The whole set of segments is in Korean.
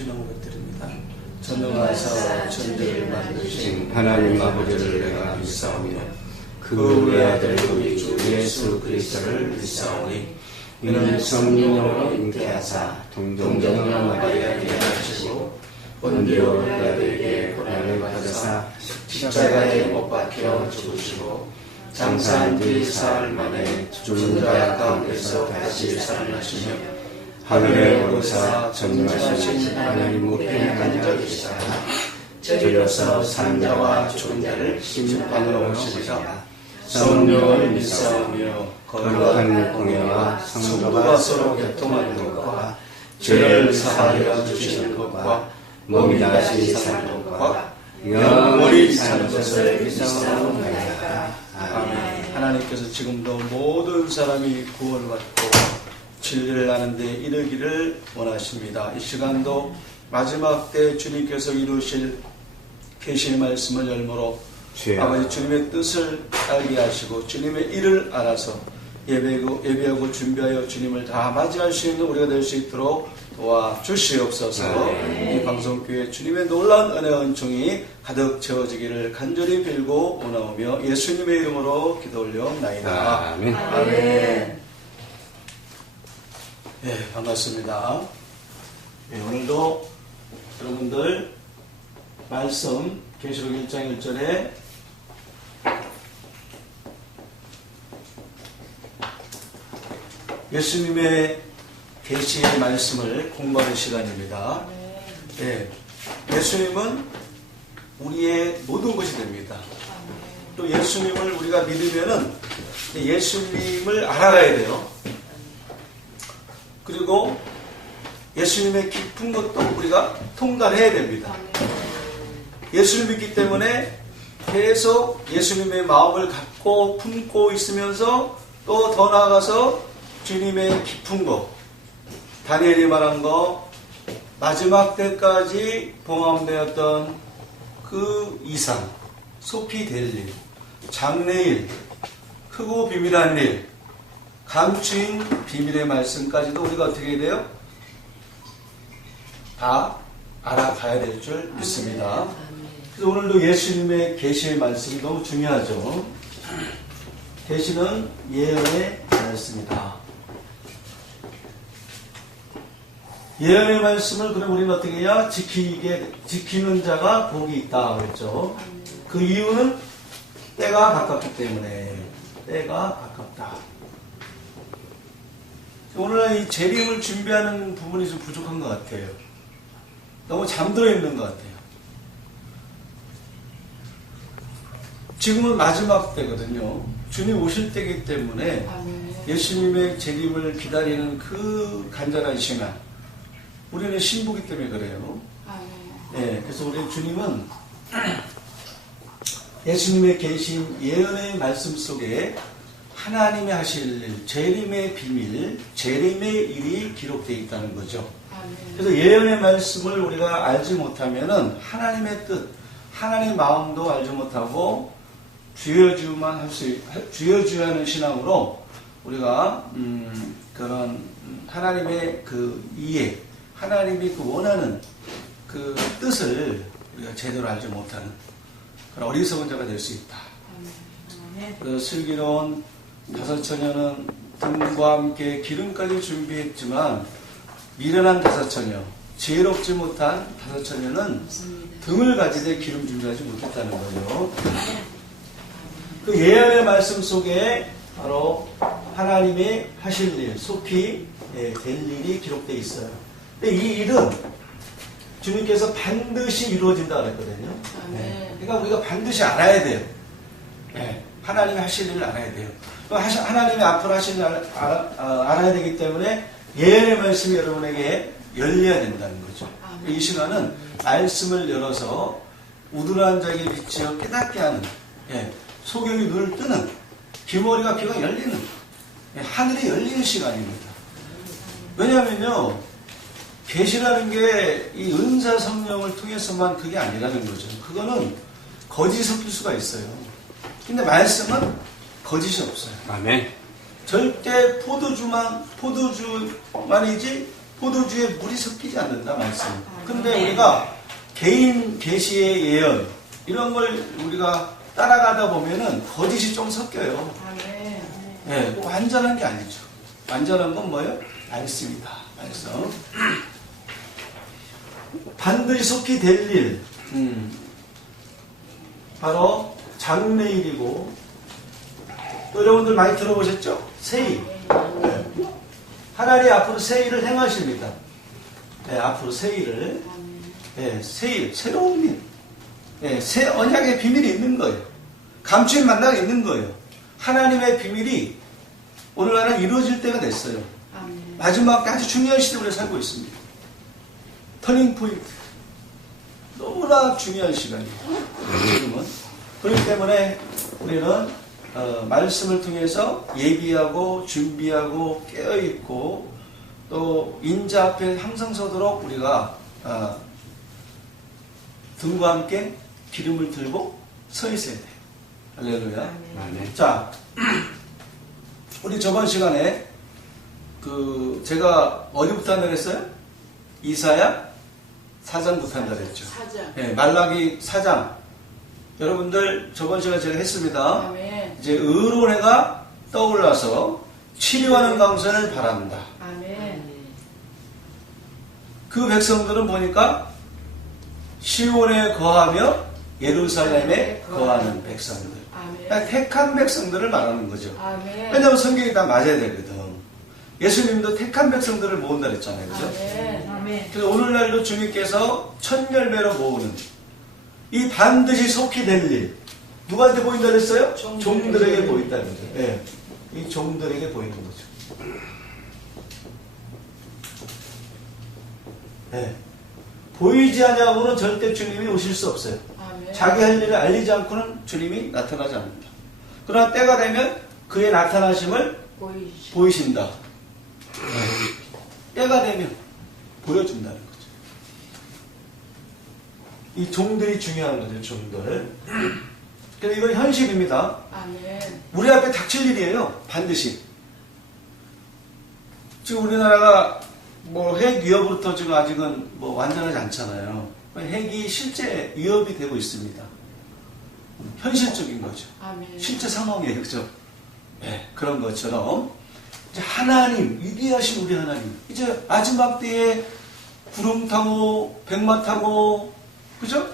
주는 것들입니다. 전능하사 천지를 만드신 하나님 아버지를 내가 믿사오며 그 외아들 우리 주 예수 그리스도를 믿사오니 이는 성령으로 잉태하사 동정녀 마리아에게 하시고 본디오 빌라도에게 고난을 받으사 십자가에 못 박혀 죽으시고 장사한 뒤 사흘 만에 죽은 자 가운데서 다시 살아나시며 하늘에 오르사 전능하신 하나님 우편에 앉아계시다가 재려서 산 자와 죽은 자를 심판으로 오시리라. 성령을 믿사오며 거룩한 공예와 성도가 서로 교통하는 것과 죄를 사하여 주시는 것과 몸이 다시 사는 것과 영원히 사는 것을 믿사옵나이다. 아멘. 하나님께서 지금도 모든 사람이 구원을 받고 진리를 아는 데 이르기를 원하십니다. 이 시간도 마지막 때 주님께서 이루실 계시의 말씀을 열므로 아버지 주님의 뜻을 알게 하시고 주님의 일을 알아서 예배하고 준비하여 주님을 다 맞이할 수 있는 우리가 될 수 있도록 도와주시옵소서. 이 방송교회 주님의 놀라운 은혜 은총이 가득 채워지기를 간절히 빌고 원하오며 예수님의 이름으로 기도 올려옵나이다. 아멘. 아멘. 네, 반갑습니다. 네, 오늘도 여러분들 말씀 계시록 1장 1절에 예수님의 계시의 말씀을 공부하는 시간입니다. 네, 예수님은 우리의 모든 것이 됩니다. 또 예수님을 우리가 믿으면은 예수님을 알아가야 돼요. 그리고 예수님의 깊은 것도 우리가 통달해야 됩니다. 예수를 믿기 때문에 계속 예수님의 마음을 갖고 품고 있으면서 또 더 나아가서 주님의 깊은 것, 다니엘이 말한 것, 마지막 때까지 봉함되었던 그 이상, 소피 될 일, 장래일, 크고 비밀한 일, 감추인 비밀의 말씀까지도 우리가 어떻게 해야 돼요? 다 알아가야 될 줄 믿습니다. 그래서 오늘도 예수님의 계시의 말씀이 너무 중요하죠. 계시는 예언의 말씀이다. 예언의 말씀을 그럼 우리는 어떻게 해야 지키는 자가 복이 있다 그랬죠. 그 이유는 때가 가깝기 때문에. 때가 가깝다. 오늘 이 재림을 준비하는 부분이 좀 부족한 것 같아요. 너무 잠들어 있는 것 같아요. 지금은 마지막 때거든요. 주님 오실 때이기 때문에 예수님의 재림을 기다리는 그 간절한 시간. 우리는 신부기 때문에 그래요. 네, 그래서 우리 주님은 예수님의 계신 예언의 말씀 속에 하나님이 하실 일, 재림의 비밀, 재림의 일이 기록되어 있다는 거죠. 그래서 예언의 말씀을 우리가 알지 못하면은 하나님의 뜻, 하나님의 마음도 알지 못하고 주여주여 하는 신앙으로 우리가 그런 하나님의 그 이해, 하나님이 그 원하는 그 뜻을 우리가 제대로 알지 못하는 그런 어리석은 자가 될 수 있다. 그래서 슬기로운 다섯 처녀는 등과 함께 기름까지 준비했지만 미련한 다섯 처녀, 지혜롭지 못한 다섯 처녀는 등을 가지되 기름 준비하지 못했다는 거예요. 그 예언의 말씀 속에 바로 하나님이 하실 일, 소피 될 일이 기록되어 있어요. 근데 이 일은 주님께서 반드시 이루어진다 그랬거든요. 네. 그러니까 우리가 반드시 알아야 돼요. 네. 하나님이 하실 일을 알아야 돼요. 하나님이 앞으로 하실 일을 알아야 되기 때문에 예언의 말씀이 여러분에게 열려야 된다는 거죠. 이 시간은 말씀을 열어서 우둔한 자에게 비치어 깨닫게 하는, 소경이 눈을 뜨는, 귀머리가 귀가 열리는, 하늘이 열리는 시간입니다. 왜냐하면요, 계시라는 게 이 은사 성령을 통해서만 그게 아니라는 거죠. 그거는 거짓이 섞일 수가 있어요. 근데 말씀은 거짓이 없어요. 아멘. 절대 포도주만이지 포도주에 물이 섞이지 않는다 말씀. 근데 우리가 개인 계시의 예언 이런 걸 우리가 따라가다 보면은 거짓이 좀 섞여요. 네, 꼭 완전한 게 아니죠. 완전한 건 뭐예요? 말씀이다. 말씀. 반드시 속히 될 일. 바로 장래일이고, 또 여러분들 많이 들어보셨죠? 새일. 네. 하나님이 앞으로 새일을 행하십니다. 네, 앞으로 새일을. 네, 새일, 새로운 일. 네, 새 언약의 비밀이 있는 거예요. 감추인 만나가 있는 거예요. 하나님의 비밀이 오늘날은 이루어질 때가 됐어요. 마지막 아주 중요한 시대에 우리가 살고 있습니다. 터닝 포인트. 너무나 중요한 시간이에요. 지금은. 그렇기 때문에 우리는 말씀을 통해서 예비하고 준비하고 깨어있고 또 인자 앞에 항상 서도록 우리가 등과 함께 기름을 들고 서 있어야 돼요. 할렐루야. 아멘. 자, 우리 저번 시간에 제가 어디부터 한다 그랬어요? 이사야 4장부터 한다 그랬죠. 4장. 네, 말라기 4장. 여러분들 저번 시간에 제가 했습니다. 아멘. 이제 의로운 해가 떠올라서 치료하는 강선을 바란다. 아멘. 그 백성들은 보니까 시온에 거하며 예루살렘에 거하는 백성들. 아멘. 그러니까 택한 백성들을 말하는 거죠. 아멘. 왜냐하면 성경이 다 맞아야 되거든. 예수님도 택한 백성들을 모은다 그랬잖아요. 그죠? 아멘. 아멘. 그래서 오늘날도 주님께서 첫 열매로 모으는 이 반드시 속히 될 일. 누구한테 보인다 그랬어요? 종들에게 보인다는 거죠. 예. 이 종들에게 보이는 거죠. 예. 보이지 않냐고는 절대 주님이 오실 수 없어요. 아멘. 자기 할 일을 알리지 않고는 주님이 나타나지 않는다. 그러나 때가 되면 그의 나타나심을 보이신다. 때가 되면 보여준다는 거죠. 이 종들이 중요한 거죠, 종들. 그래서 이건 현실입니다. 아멘. 우리 앞에 닥칠 일이에요, 반드시. 지금 우리나라가 핵 위협으로부터 지금 아직은 완전하지 않잖아요. 핵이 실제 위협이 되고 있습니다. 현실적인 거죠. 아멘. 실제 상황이에요, 그죠? 네, 그런 것처럼 이제 하나님, 위대하신 우리 하나님, 이제 마지막 때에 구름 타고 백마 타고, 그죠?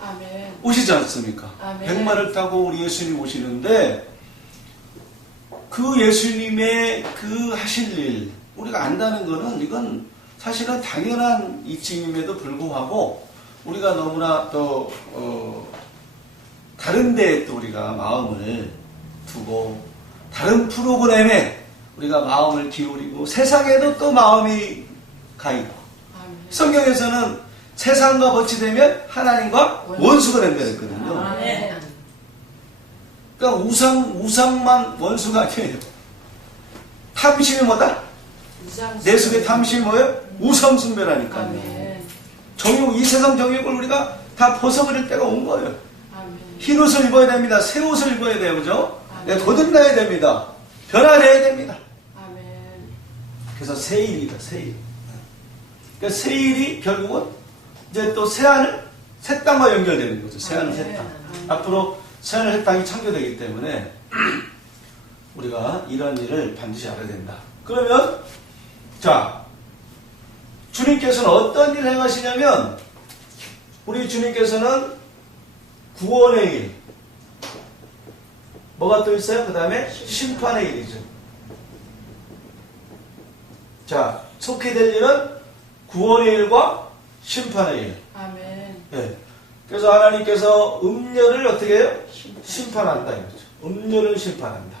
아멘. 오시지 않습니까? 아멘. 백마를 타고 우리 예수님 오시는데 그 예수님의 그 하실 일 우리가 안다는 거는 이건 사실은 당연한 이치임에도 불구하고 우리가 너무나 또 다른 데에 또 우리가 마음을 두고 다른 프로그램에 우리가 마음을 기울이고 세상에도 또 마음이 가 있고 아멘. 성경에서는 세상과 거치되면 하나님과 원수가 된다 했거든요. 아멘. 그러니까 우상만 원수가 아니에요. 탐심이 뭐다? 내 속에 탐심이 뭐예요? 우상숭배라니까요. 아멘. 정욕, 이 세상 정욕을 우리가 다 벗어버릴 때가 온 거예요. 아멘. 흰 옷을 입어야 됩니다. 새 옷을 입어야 돼요. 그죠? 아멘. 거듭나야 됩니다. 변화돼야 됩니다. 아멘. 그래서 새일이다, 새일. 그러니까 새일이 결국은 이제 또 새하늘, 새 땅과 연결되는 거죠. 새하늘, 새 땅. 앞으로 새하늘, 새 땅이 창조되기 때문에 우리가 이런 일을 반드시 알아야 된다. 그러면 자, 주님께서는 어떤 일을 행하시냐면 우리 주님께서는 구원의 일, 뭐가 또 있어요? 그 다음에 심판의 일이죠. 자, 속히 될 일은 구원의 일과 심판의 일. 아멘. 네. 그래서 하나님께서 음녀를 어떻게 해요? 심판한다 이거죠. 음녀를 심판한다.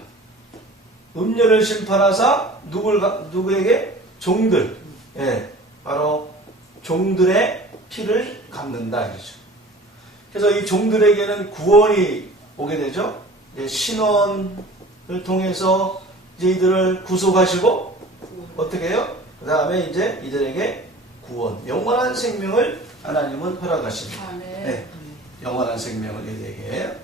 음녀를 심판하사 누구에게? 종들. 예. 바로 종들의 피를 갚는다 이거죠. 그래서 이 종들에게는 구원이 오게 되죠. 신원을 통해서 이제 이들을 구속하시고 어떻게 해요? 그 다음에 이제 이들에게 구원, 영원한 생명을 하나님은 허락하십니다. 아멘. 네, 영원한 생명을 이들에게.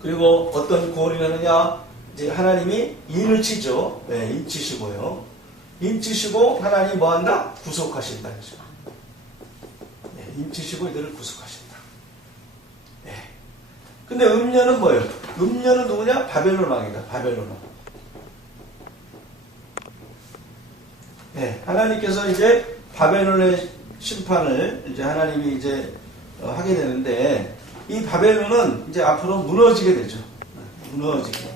그리고 어떤 구원이 하느냐? 이제 하나님이 인을 치죠. 네, 인 치시고요. 인 치시고 하나님 뭐 한다? 구속하신다. 그죠? 인치시고 이들을 구속하신다. 예. 근데 음녀는 뭐예요? 음녀는 누구냐? 바벨론 왕이다. 바벨론 왕. 예. 하나님께서 이제 바벨론의 심판을 이제 하나님이 이제 하게 되는데 이 바벨론은 이제 앞으로 무너지게 되죠. 무너지게.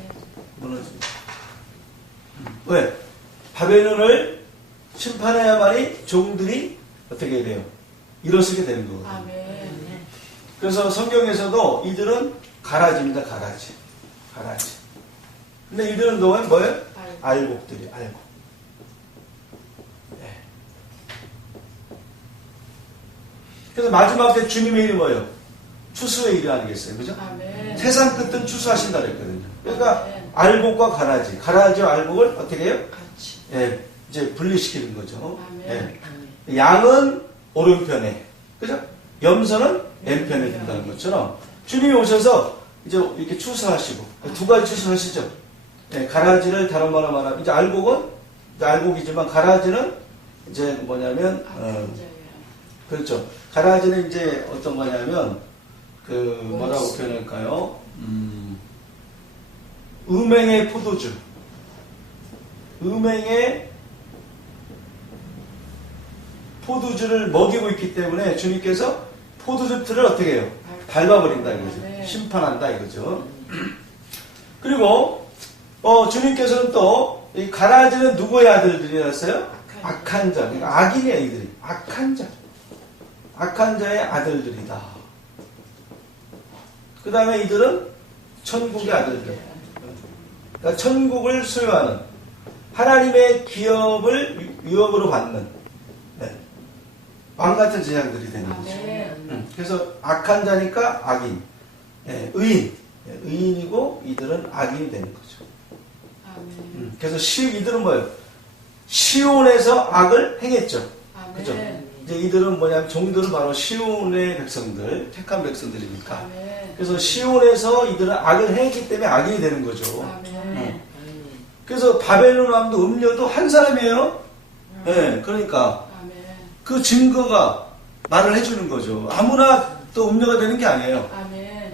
왜? 바벨론을 심판해야만이 종들이 어떻게 돼요? 일어서게 되는 거거든요. 아멘. 그래서 성경에서도 이들은 가라지입니다. 가라지. 근데 이들은 또한 뭐예요? 알곡들이, 알곡. 네. 그래서 마지막 때 주님의 일이 뭐예요? 추수의 일이 아니겠어요? 그죠? 아멘. 세상 끝은 추수하신다 그랬거든요. 그러니까 아멘. 알곡과 가라지와 알곡을 어떻게 해요? 같이. 예, 이제 분리시키는 거죠. 아멘. 예. 양은 오른편에, 그죠? 염소는 왼편에 둔다는 것처럼 주님이 오셔서 이제 이렇게 추수하시고 두 가지 추수하시죠. 예, 가라지를 다른 말로 말하면 이제 알곡은 이제 알곡이지만 가라지는 이제 뭐냐면 그렇죠. 가라지는 이제 어떤 거냐면 그 뭐라고 표현할까요? 음행의 포도주, 음행의 포도주를 먹이고 있기 때문에 주님께서 포도주 틀을 어떻게 해요? 밟아버린다 이거죠. 심판한다 이거죠. 그리고 주님께서는 또 이 가라지는 누구의 아들들이었어요? 악한 자. 그러니까 악인이에요 이들이. 악한 자. 악한 자의 아들들이다. 그 다음에 이들은 천국의 아들들. 그러니까 천국을 소유하는 하나님의 기업을 유업으로 받는 왕 같은 제자들이 되는 거죠. 그래서 악한 자니까 악인, 의인이고 이들은 악인이 되는 거죠. 그래서 이들은 뭐예요? 시온에서 악을 행했죠. 그죠? 이제 이들은 뭐냐면 종들은 바로 시온의 백성들, 택한 백성들이니까. 그래서 시온에서 이들은 악을 행했기 때문에 악인이 되는 거죠. 그래서 바벨론 왕도 음녀도 한 사람이에요. 네, 그러니까 그 증거가 말을 해주는 거죠. 아무나 또 음녀가 되는 게 아니에요.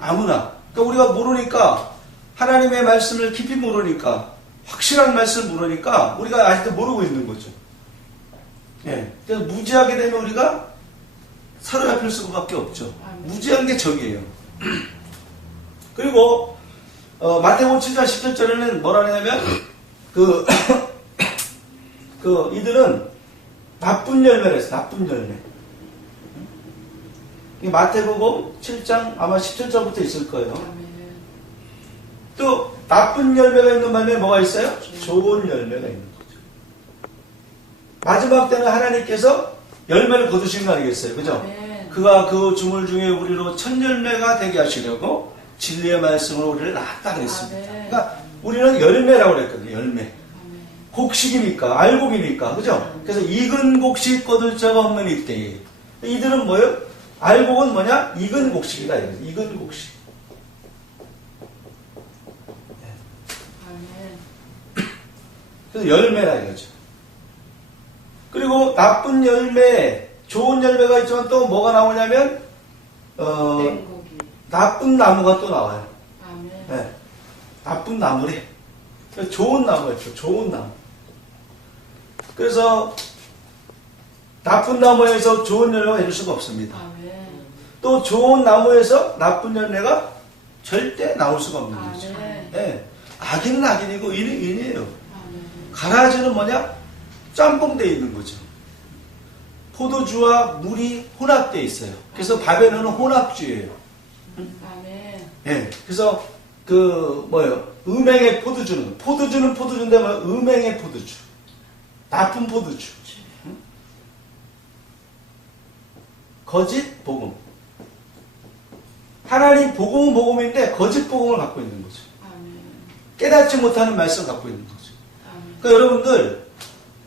아무나. 그러니까 우리가 모르니까 하나님의 말씀을 깊이 모르니까 확실한 말씀을 모르니까 우리가 아직도 모르고 있는 거죠. 예. 그래서 무지하게 되면 우리가 사로잡힐 수밖에 없죠. 무지한 게 적이에요. 그리고 마태복음 7장 17절에는 뭐라 하냐면 이들은 나쁜 열매를 했어. 나쁜 열매. 이 마태복음 7장 아마 17절부터 있을 거예요. 또 나쁜 열매가 있는 반면에 뭐가 있어요? 좋은 열매가 있는 거죠. 마지막 때는 하나님께서 열매를 거두신 거 아니겠어요? 그죠? 그가 그 주물 중에 우리로 첫 열매가 되게 하시려고 진리의 말씀으로 우리를 낳았다 그랬습니다. 그러니까 우리는 열매라고 그랬거든요. 열매. 곡식이니까, 알곡이니까, 그죠? 그래서 익은 곡식 거둘 자가 없는 이때에. 이들은 뭐예요? 알곡은 뭐냐? 익은 곡식이다. 이거죠. 익은 곡식. 그래서 열매라 이거죠. 그리고 나쁜 열매, 좋은 열매가 있지만 또 뭐가 나오냐면, 나쁜 나무가 또 나와요. 네. 나쁜 나무래. 좋은 나무였죠. 좋은 나무. 그래서 나쁜 나무에서 좋은 열매가 될 수가 없습니다. 또 좋은 나무에서 나쁜 열매가 절대 나올 수가 없는 거죠. 네. 악인은 악인이고 의인은 의인이에요. 가라지는 뭐냐? 짬뽕되어 있는 거죠. 포도주와 물이 혼합되어 있어요. 그래서 바벨론은 혼합주예요. 네. 그래서 음행의 포도주는 포도주인데 음행의 포도주. 나쁜 포도주. 거짓 복음. 하나님 복음은 복음인데 거짓 복음을 갖고 있는 거죠. 깨닫지 못하는 말씀을 갖고 있는 거죠. 그러니까 여러분들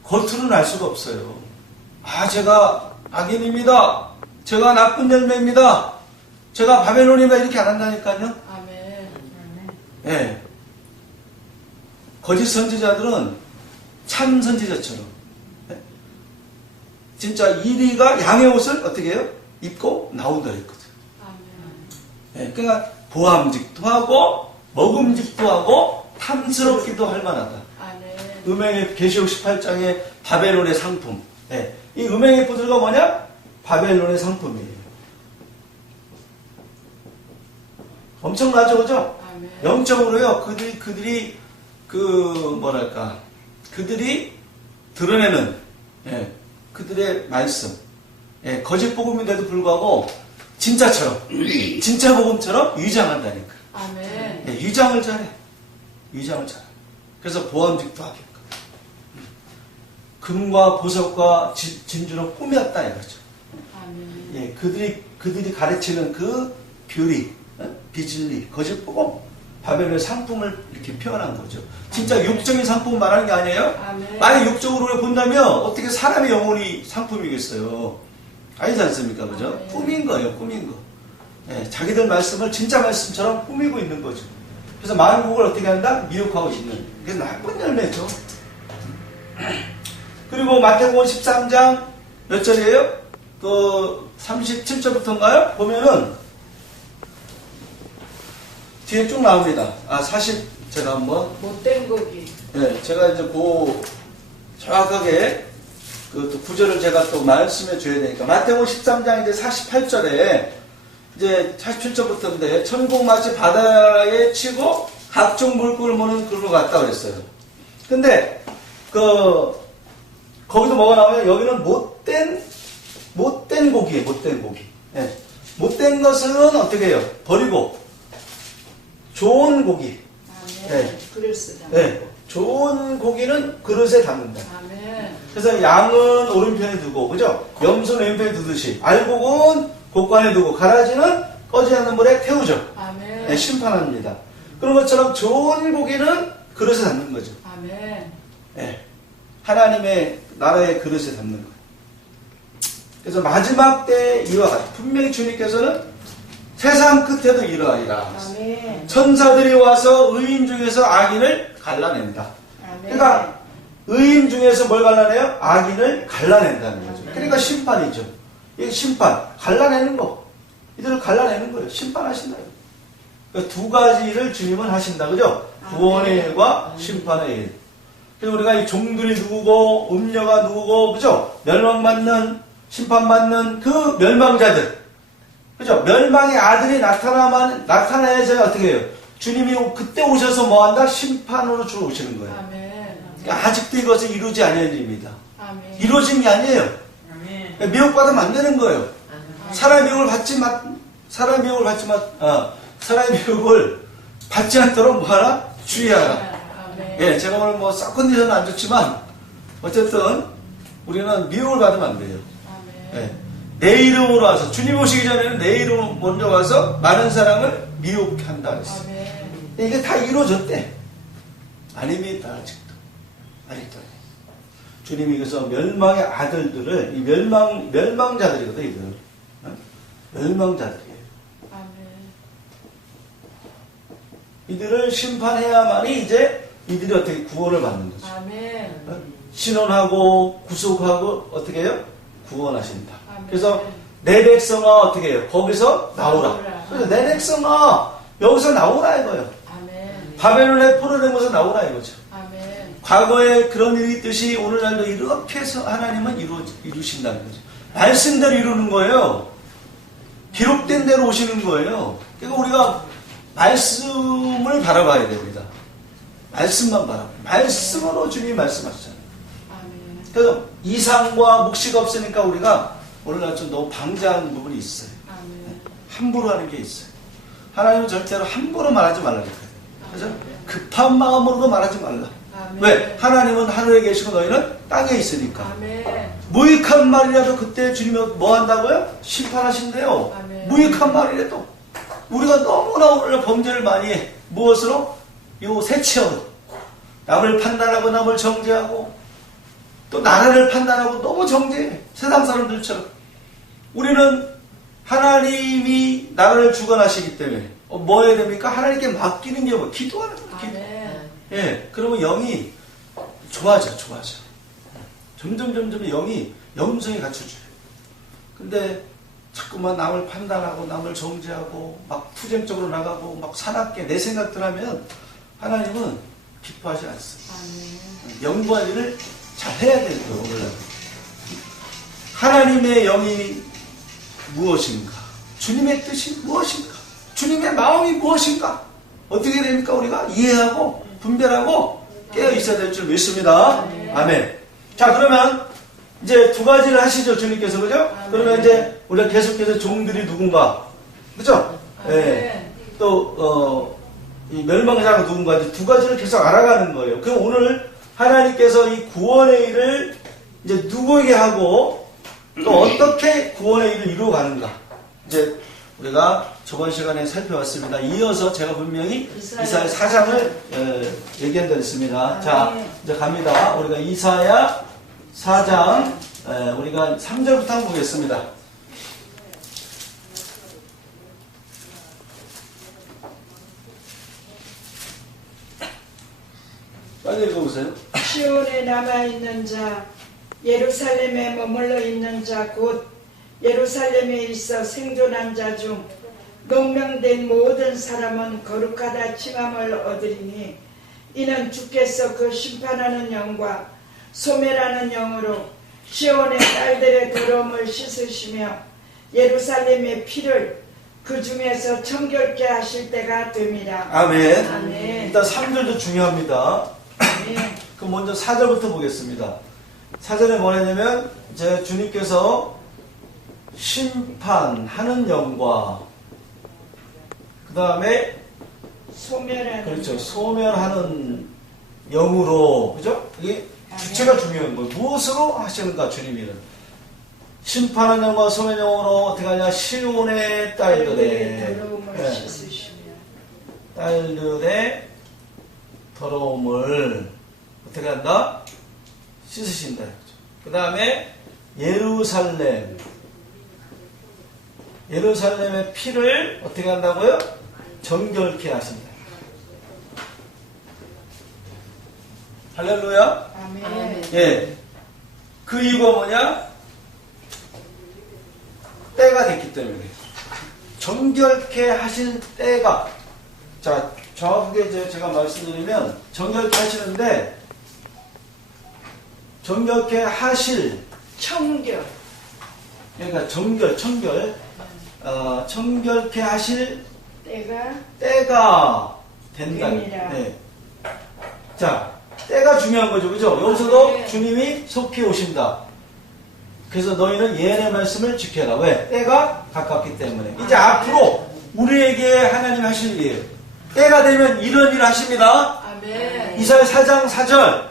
겉으로는 알 수가 없어요. 제가 악인입니다. 제가 나쁜 열매입니다. 제가 바벨론입니다. 이렇게 안 한다니까요. 네. 거짓 선지자들은 참 선지자처럼 진짜 이리가 양의 옷을 어떻게 해요? 입고 나온다 했거든. 아멘. 예, 그러니까 보암직도 하고 먹음직도 하고 탐스럽기도 할 만하다. 아멘. 음행의 계시록 18장의 바벨론의 상품. 예, 이 음행의 부들가 뭐냐? 바벨론의 상품이에요. 엄청나죠, 그죠? 아멘. 영적으로요, 그들이 그들이 드러내는, 예, 그들의 말씀, 예, 거짓 복음인데도 불구하고, 진짜처럼, 진짜 복음처럼 위장한다니까. 아멘. 예, 위장을 잘해. 위장을 잘해. 그래서 보암직도 하게끔. 금과 보석과 진주는 꾸몄다 이거죠. 아멘. 예, 그들이 가르치는 그 교리, 비진리, 거짓 복음, 바벨론의 상품을 이렇게 표현한 거죠. 진짜 육적인 상품 말하는 게 아니에요? 아멘. 만약 육적으로 본다면 어떻게 사람의 영혼이 상품이겠어요? 아니지 않습니까? 그죠? 아멘. 꾸민 거예요, 꾸민 거. 예, 자기들 말씀을 진짜 말씀처럼 꾸미고 있는 거죠. 그래서 만국을 어떻게 한다? 미혹하고 있는. 그게 나쁜 열매죠. 그리고 마태복음 13장 몇 절이에요? 그 37절부터인가요? 보면은 뒤에 쭉 나옵니다. 40 제가 한번 못된 고기. 네, 제가 이제 정확하게 그 구절을 제가 또 말씀해 줘야 되니까 마태복음 13장 이제 48절에 이제 47절부터인데 천국 마치 바다에 치고 각종 물고기를 모는 그런 것 같다 그랬어요. 근데 거기서 뭐가 나오냐? 여기는 못된 고기예요. 못된 고기. 네. 못된 것은 어떻게 해요? 버리고 좋은 고기. 아멘. 네. 그릇 쓰다. 네. 좋은 고기는 그릇에 담는다. 아멘. 그래서 양은 오른편에 두고, 그죠? 염소는 왼편에 두듯이, 알곡은 곡간에 두고, 가라지는 꺼지지 않는 물에 태우죠. 아멘. 네, 심판합니다. 그런 것처럼 좋은 고기는 그릇에 담는 거죠. 아멘. 네. 하나님의 나라의 그릇에 담는 거예요. 그래서 마지막 때 이와 같이, 분명히 주님께서는 세상 끝에도 이러하리라. 아멘. 천사들이 와서 의인 중에서 악인을 갈라낸다. 아멘. 그러니까 의인 중에서 뭘 갈라내요? 악인을 갈라낸다는 거죠. 그러니까 심판이죠. 이게 심판, 갈라내는 거. 이들을 갈라내는 거예요. 심판하신다. 그러니까 두 가지를 주님은 하신다. 그죠? 구원의 일과 심판의 일. 그래서 우리가 이 종들이 누구고, 음녀가 누구고, 그죠? 멸망받는, 심판받는 그 멸망자들. 그죠? 멸망의 아들이 나타나야지 어떻게 해요? 주님이 그때 오셔서 뭐 한다? 심판으로 주로 오시는 거예요. 아멘. 그러니까 아직도 이것은 이루지 않은 일입니다. 아멘. 이루어진 게 아니에요. 아멘. 그러니까 미혹받으면 안 되는 거예요. 사람의 미혹을 받지 않도록 뭐 하라? 주의하라. 아멘. 예, 제가 오늘 뭐 싹 컨디션은 안 좋지만 어쨌든 우리는 미혹을 받으면 안 돼요. 아멘. 예. 내 이름으로 와서 주님 오시기 전에는 내 이름으로 먼저 와서 많은 사람을 미혹한다 그랬어요. 아멘. 근데 이게 다 이루어졌대. 아닙니다. 아직도 아니에요. 주님이 그래서 멸망의 아들들을 이 멸망자들이거든 이들. 어? 멸망자들이에요. 아멘. 이들을 심판해야만이 이제 이들이 어떻게 구원을 받는 거죠. 아멘. 어? 신원하고 구속하고 어떻게 해요? 구원하신다. 아멘. 그래서 내 백성아 어떻게 해요? 거기서 나오라. 그래서 내 백성아 여기서 나오라 이거예요. 아멘. 바벨론의 포로되면서 나오라 이거죠. 아멘. 과거에 그런 일이 있듯이 오늘날도 이렇게 해서 하나님은 이루신다는 거죠. 말씀대로 이루는 거예요. 기록된 대로 오시는 거예요. 그러니까 우리가 말씀을 바라봐야 됩니다. 말씀만 바라봐요. 말씀으로 주님이 말씀하시잖아요. 아멘. 그래서 이상과 묵시가 없으니까 우리가 오늘날 좀 너무 방자한 부분이 있어요. 아멘. 함부로 하는 게 있어요. 하나님은 절대로 함부로 말하지 말라 그랬거든요. 그래서 급한 마음으로도 말하지 말라. 아멘. 왜? 하나님은 하늘에 계시고 너희는 땅에 있으니까. 아멘. 무익한 말이라도 그때 주님이 뭐 한다고요? 심판하신대요. 아멘. 무익한 말이라도. 우리가 너무나 오늘 범죄를 많이 해. 무엇으로? 요 세치하고 남을 판단하고 남을 정죄하고 또 나라를 판단하고 너무 정죄해. 세상 사람들처럼. 우리는 하나님이 나라를 주관하시기 때문에 뭐 해야 됩니까? 하나님께 맡기는 게 뭐? 기도하는 거예요. 기도. 아멘. 예, 그러면 영이 좋아져. 점점 영이 영성이 갖춰져요. 근데 자꾸만 남을 판단하고 남을 정죄하고 막 투쟁적으로 나가고 막 사납게 내 생각들 하면 하나님은 기뻐하지 않습니다. 아멘. 영 관리를 잘 해야 되는 거예요. 오늘은 하나님의 영이 무엇인가? 주님의 뜻이 무엇인가? 주님의 마음이 무엇인가? 어떻게 됩니까? 우리가 이해하고 분별하고 깨어 있어야 될 줄 믿습니다. 아멘. 자, 그러면 이제 두 가지를 하시죠, 주님께서. 그죠? 그러면 이제 우리가 계속해서 종들이 누군가. 그죠? 예. 또, 이 멸망자가 누군가. 이제 두 가지를 계속 알아가는 거예요. 그럼 오늘 하나님께서 이 구원의 일을 이제 누구에게 하고 또 어떻게 구원의 일을 이루어가는가. 이제 우리가 저번 시간에 살펴봤습니다. 이어서 제가 분명히 이사야 4장을 얘기한다 했습니다. 자, 이제 갑니다. 우리가 이사야 4장, 우리가 3절부터 한번 보겠습니다. 빨리 읽어보세요. 시온에 남아있는 자, 예루살렘에 머물러 있는 자, 곧 예루살렘에 있어 생존한 자 중 농명된 모든 사람은 거룩하다 칭함을 얻으리니 이는 주께서 그 심판하는 영과 소멸하는 영으로 시온의 딸들의 더러움을 씻으시며 예루살렘의 피를 그 중에서 청결케 하실 때가 됨이라. 아멘. 아멘. 일단 3절도 중요합니다. 아멘. 그럼 먼저 4절부터 보겠습니다. 4절에 뭐냐면 이제 주님께서 심판하는 영과 그 다음에 소멸하는 그렇죠. 소멸하는 영으로, 그죠? 이게 주체가 중요한 거예요. 무엇으로 하시는가, 주님이는. 심판하는 영과 소멸 영으로 어떻게 하냐, 시온의 딸들의 더러움을 씻으시며 딸들의 더러움을 어떻게 한다? 씻으신다. 그 다음에 예루살렘의 피를 어떻게 한다고요? 정결케 하신다. 할렐루야. 아멘. 예. 그 이유가 뭐냐? 때가 됐기 때문에. 정결케 하실 때가. 자, 정확하게 이제 제가 말씀드리면, 정결케 하시는데, 정결케 하실. 청결. 그러니까 청결. 청결케 하실 때가 된다. 됩니다. 네. 자, 때가 중요한 거죠. 그죠? 여기서도 주님이 속히 오신다. 그래서 너희는 예언의 말씀을 지켜라. 왜? 때가 가깝기 때문에. 이제 앞으로 우리에게 하나님 하실 일. 때가 되면 이런 일을 하십니다. 아멘. 이사야 4장 4절.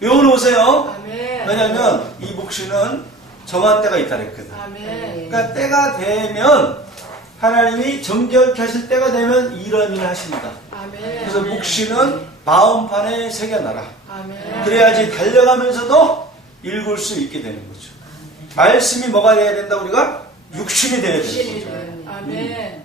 외워놓으세요. 아멘. 왜냐면 이 묵시는 정한 때가 있다 그랬거든. 아멘. 그러니까 때가 되면 하나님이 정결케 하실 때가 되면 이런 일을 하십니다. 아멘. 그래서 묵시는 마음판에 새겨놔라. 아멘. 그래야지 달려가면서도 읽을 수 있게 되는 거죠. 말씀이 뭐가 돼야 된다? 우리가 육신이 돼야 되는 거죠. 아멘.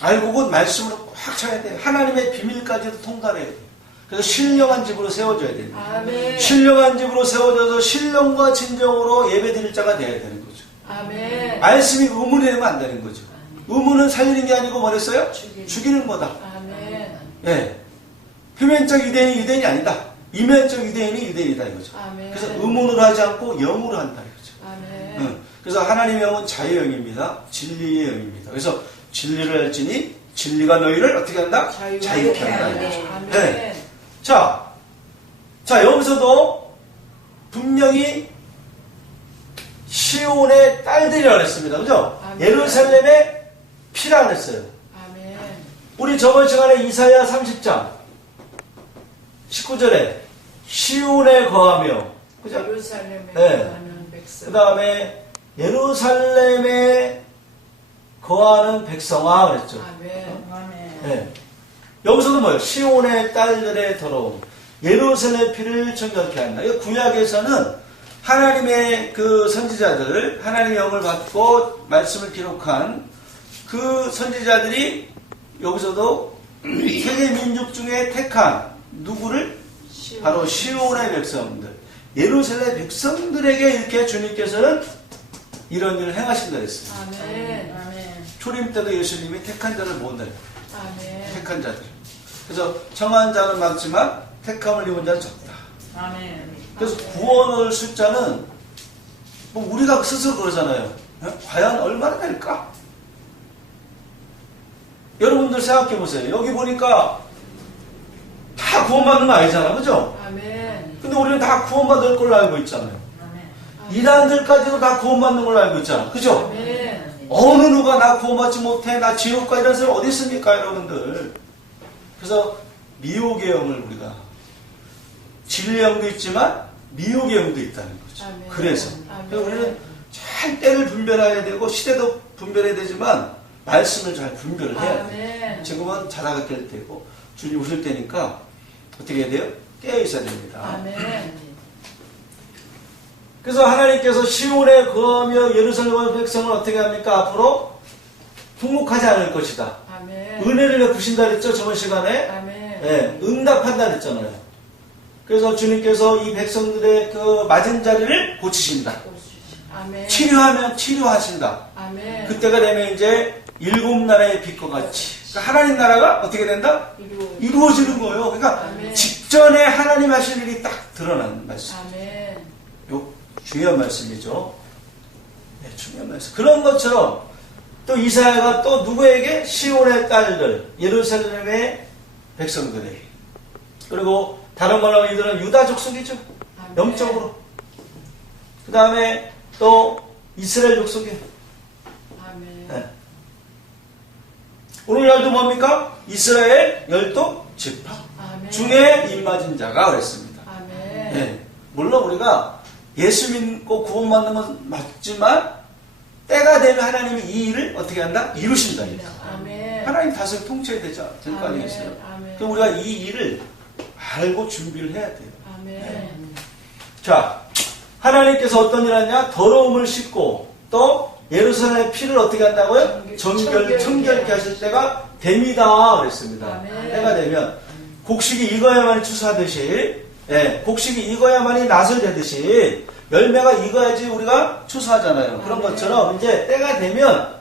알고 곧 말씀으로 꽉 차야 돼요. 하나님의 비밀까지도 통달해야 돼요. 그래서 신령한 집으로 세워줘야 됩니다. 아멘. 신령한 집으로 세워져서 신령과 진정으로 예배드릴 자가 돼야 되는 거죠. 아멘. 말씀이 의문이 되면 안 되는 거죠. 의문은 살리는 게 아니고 뭐랬어요? 죽이는 거다. 아멘. 예. 표면적 유대인이 유대인이 아니다. 이면적 유대인이 유대인이다 이거죠. 아멘. 그래서 의문으로 하지 않고 영으로 한다 이거죠. 아멘. 그래서 하나님의 영은 자유의 영입니다. 진리의 영입니다. 그래서 진리를 할지니 진리가 너희를 어떻게 한다? 자유케 한다 이거죠. 아멘. 네. 자, 여기서도 분명히 시온의 딸들이라고 했습니다. 그죠? 아멘. 예루살렘의 피라고 했어요. 아멘. 우리 저번 시간에 이사야 30장 19절에 시온에 거하며, 그죠? 예루살렘에 네. 거하는 백성. 그 다음에 예루살렘에 거하는 백성아 그랬죠. 아멘. 아멘. 네. 여기서도 뭐예요? 시온의 딸들의 더러움, 예루살렘 피를 정결케 한다. 이 구약에서는 하나님의 그 선지자들, 하나님의 영을 받고 말씀을 기록한 그 선지자들이 여기서도 세계 민족 중에 택한 누구를? 바로 시온의 백성들, 예루살렘 백성들에게 이렇게 주님께서는 이런 일을 행하신다 그랬어요. 아멘. 초림 때도 예수님이 택한 자를 못 내요. 아멘. 택한 자들. 그래서 청한 자는 많지만 택함을 입은 자는 적다. 그래서 구원을 숫자는 뭐 우리가 스스로 그러잖아요. 과연 얼마나 될까? 여러분들 생각해 보세요. 여기 보니까 다 구원받는 거 아니잖아. 그죠? 아멘. 근데 우리는 다 구원받을 걸로 알고 있잖아요. 이단들까지도 다 구원받는 걸로 알고 있잖아. 그죠? 아멘. 어느 누가 나 구원받지 못해, 나 지옥 가, 이런 사람 어디 있습니까, 여러분들? 그래서 미혹의 영을 우리가, 진리의 영도 있지만 미혹의 영도 있다는 거죠. 아멘. 그래서 아멘. 우리는 잘 때를 분별해야 되고 시대도 분별해야 되지만 말씀을 잘 분별을 해야 돼요. 아멘. 지금은 자다가 깰 때고 주님 오실 때니까 어떻게 해야 돼요? 깨어 있어야 됩니다. 아멘. 그래서 하나님께서 시온에 거하며 예루살렘 백성을 어떻게 합니까? 앞으로 통곡하지 않을 것이다. 아멘. 은혜를 베푸신다 그랬죠? 저번 시간에. 아멘. 예, 응답한다 그랬잖아요. 그래서 주님께서 이 백성들의 그 맞은 자리를 고치신다. 아멘. 치료하면 치료하신다. 아멘. 그때가 되면 이제 일곱 나라의 빛과 같이. 그러니까 하나님 나라가 어떻게 된다? 이루어지는 거예요. 그러니까 아멘. 직전에 하나님 하실 일이 딱 드러나는 말씀. 아멘. 요 중요한 말씀이죠. 네, 중요한 말씀. 그런 것처럼 또 이사야가 또 누구에게? 시온의 딸들, 예루살렘의 백성들에게. 그리고 다른 말로 이들은 유다 족속이죠. 아멘. 영적으로. 그 다음에 또 이스라엘 족속이에요. 아멘. 네. 오늘날도 뭡니까? 이스라엘 열두 지파 아멘. 중에 입맞은 자가 그랬습니다. 아멘. 네. 물론 우리가 예수 믿고 구원받는 건 맞지만 때가 되면 하나님이 이 일을 어떻게 한다? 이루신다. 아멘. 하나님 다스려 통치해야 되지 않을 거 아니겠어요? 아멘. 그럼 우리가 이 일을 알고 준비를 해야 돼요. 아멘. 자, 하나님께서 어떤 일을 하냐? 더러움을 씻고 또 예루살렘의 피를 어떻게 한다고요? 청결케 하실 때가 됩니다. 그랬습니다. 아멘. 때가 되면 곡식이 익어야만이 추수하듯이, 예, 곡식이 익어야만이 낫을 되듯이 열매가 익어야지 우리가 추수하잖아요. 그런 아멘. 것처럼 이제 때가 되면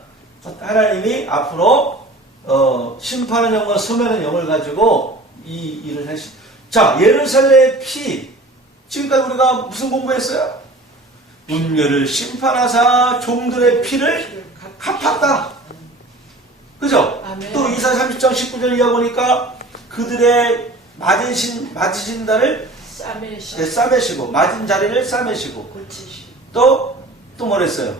하나님이 앞으로 심판의 영과 소멸의 영을 가지고 이 일을 하시. 자, 예루살렘의 피. 지금까지 우리가 무슨 공부했어요? 운명을 심판하사 종들의 피를 갚았다. 그죠? 아멘. 또 이사 30장 19절 이하 보니까 그들의 맞으신 자를 싸매시고, 맞은 자리를 싸매시고, 고치시고 또 뭐랬어요?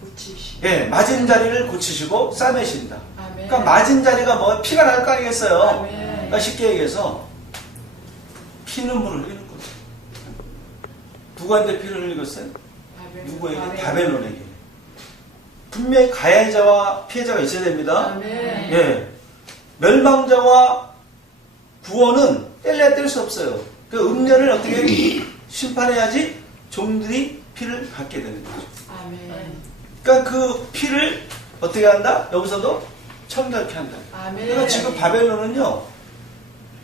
고치시고 예, 맞은 자리를 고치시고 싸매신다. 아멘. 그러니까 맞은 자리가 뭐 피가 날 거 아니겠어요? 아멘. 그러니까 쉽게 얘기해서 피눈물을 흘리는 거죠. 누구한테 피를 흘리겠어요? 누구에게? 바벨론에게. 분명히 가해자와 피해자가 있어야 됩니다. 아멘. 예, 멸망자와 구원은 뗄래야 뗄 수 없어요. 그 음녀를 어떻게 심판해야지 종들이 피를 받게 되는 거죠. 아멘. 그러니까 그 피를 어떻게 한다? 여기서도 청결케 한다. 아멘. 그러니까 지금 바벨론은요,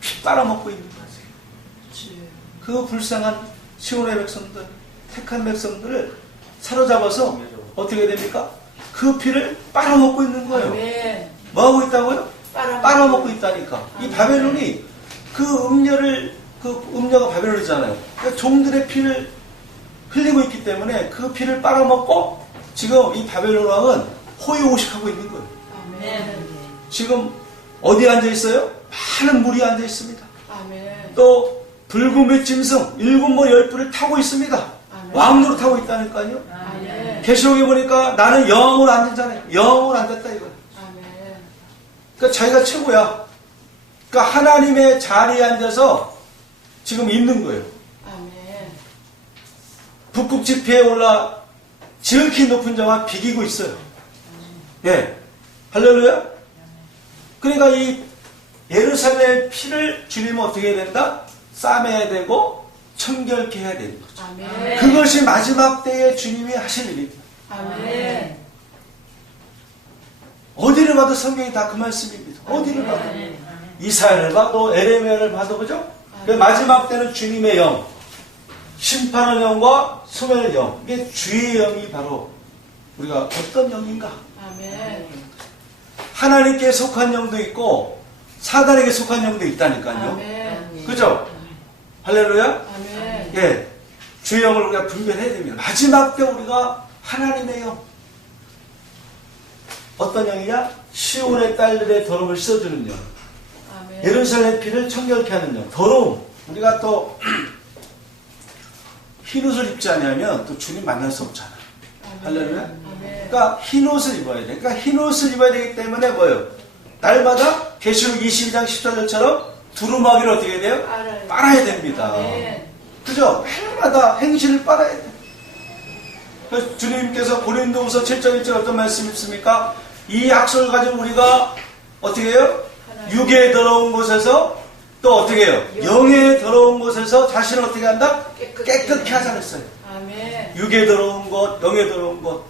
피 빨아먹고 있는 거예요. 그 불쌍한 시온의 백성들, 택한 백성들을 사로잡아서 어떻게 됩니까? 그 피를 빨아먹고 있는 거예요. 아멘. 뭐 하고 있다고요? 빨아먹고 있다니까. 이 바벨론이 그 음녀가 바벨론이잖아요. 그러니까 종들의 피를 흘리고 있기 때문에 그 피를 빨아먹고 지금 이 바벨론 왕은 호의호식하고 있는 거예요. 아멘. 지금 어디에 앉아 있어요? 많은 물이 앉아 있습니다. 아멘. 또 붉은 빛 짐승 7모 10부를 타고 있습니다. 아멘. 왕도로 타고 있다니까요. 아멘. 계시록에 보니까 나는 영으로 앉았잖아요. 영으로 앉았다 이거예요. 아멘. 그러니까 자기가 최고야. 그러니까 하나님의 자리에 앉아서 지금 있는 거예요. 아멘. 북극 지폐에 올라 지극히 높은 자와 비기고 있어요. 예. 할렐루야. 그러니까 이 예루살렘의 피를 주님은 어떻게 해야 된다? 싸매야 되고 청결케 해야 되는 거죠. 아멘. 그것이 마지막 때에 주님이 하실 일입니다. 아멘. 어디를 봐도 성경이 다 그 말씀입니다. 어디를 봐도. 이사야를 봐도 에레미야를 봐도 그죠? 그 마지막 때는 주님의 영. 심판의 영과 소멸의 영. 이게 주의 영이 바로 우리가 어떤 영인가? 아멘. 하나님께 속한 영도 있고 사단에게 속한 영도 있다니까요. 아멘. 그죠? 할렐루야? 아멘. 예. 주의 영을 우리가 분별해야 됩니다. 마지막 때 우리가 하나님의 영. 어떤 영이냐? 시온의 딸들의 더러움을 씻어주는 영. 아멘. 예루살렘 피를 청결케 하는 영. 더러움. 우리가 또 흰옷을 입지 않으면 또 주님 만날 수 없잖아. 할렐루야? 아멘. 그러니까 흰옷을 입어야 돼. 그러니까 흰옷을 입어야 되기 때문에 뭐예요? 날마다 계시록 22장 14절처럼 두루마기를 어떻게 해야 돼요? 빨아야 됩니다. 아멘. 그죠? 해마다 행실을 빨아야 돼. 그래서 주님께서 고린도후서 7장 1절 어떤 말씀이 있습니까? 이 약속을 가지고 우리가 어떻게 해요? 육의 더러운 곳에서 또 어떻게 해요? 영의 더러운 곳에서 자신을 어떻게 한다? 깨끗게 하자 그랬어요. 아멘. 육의 더러운 것, 영의 더러운 것.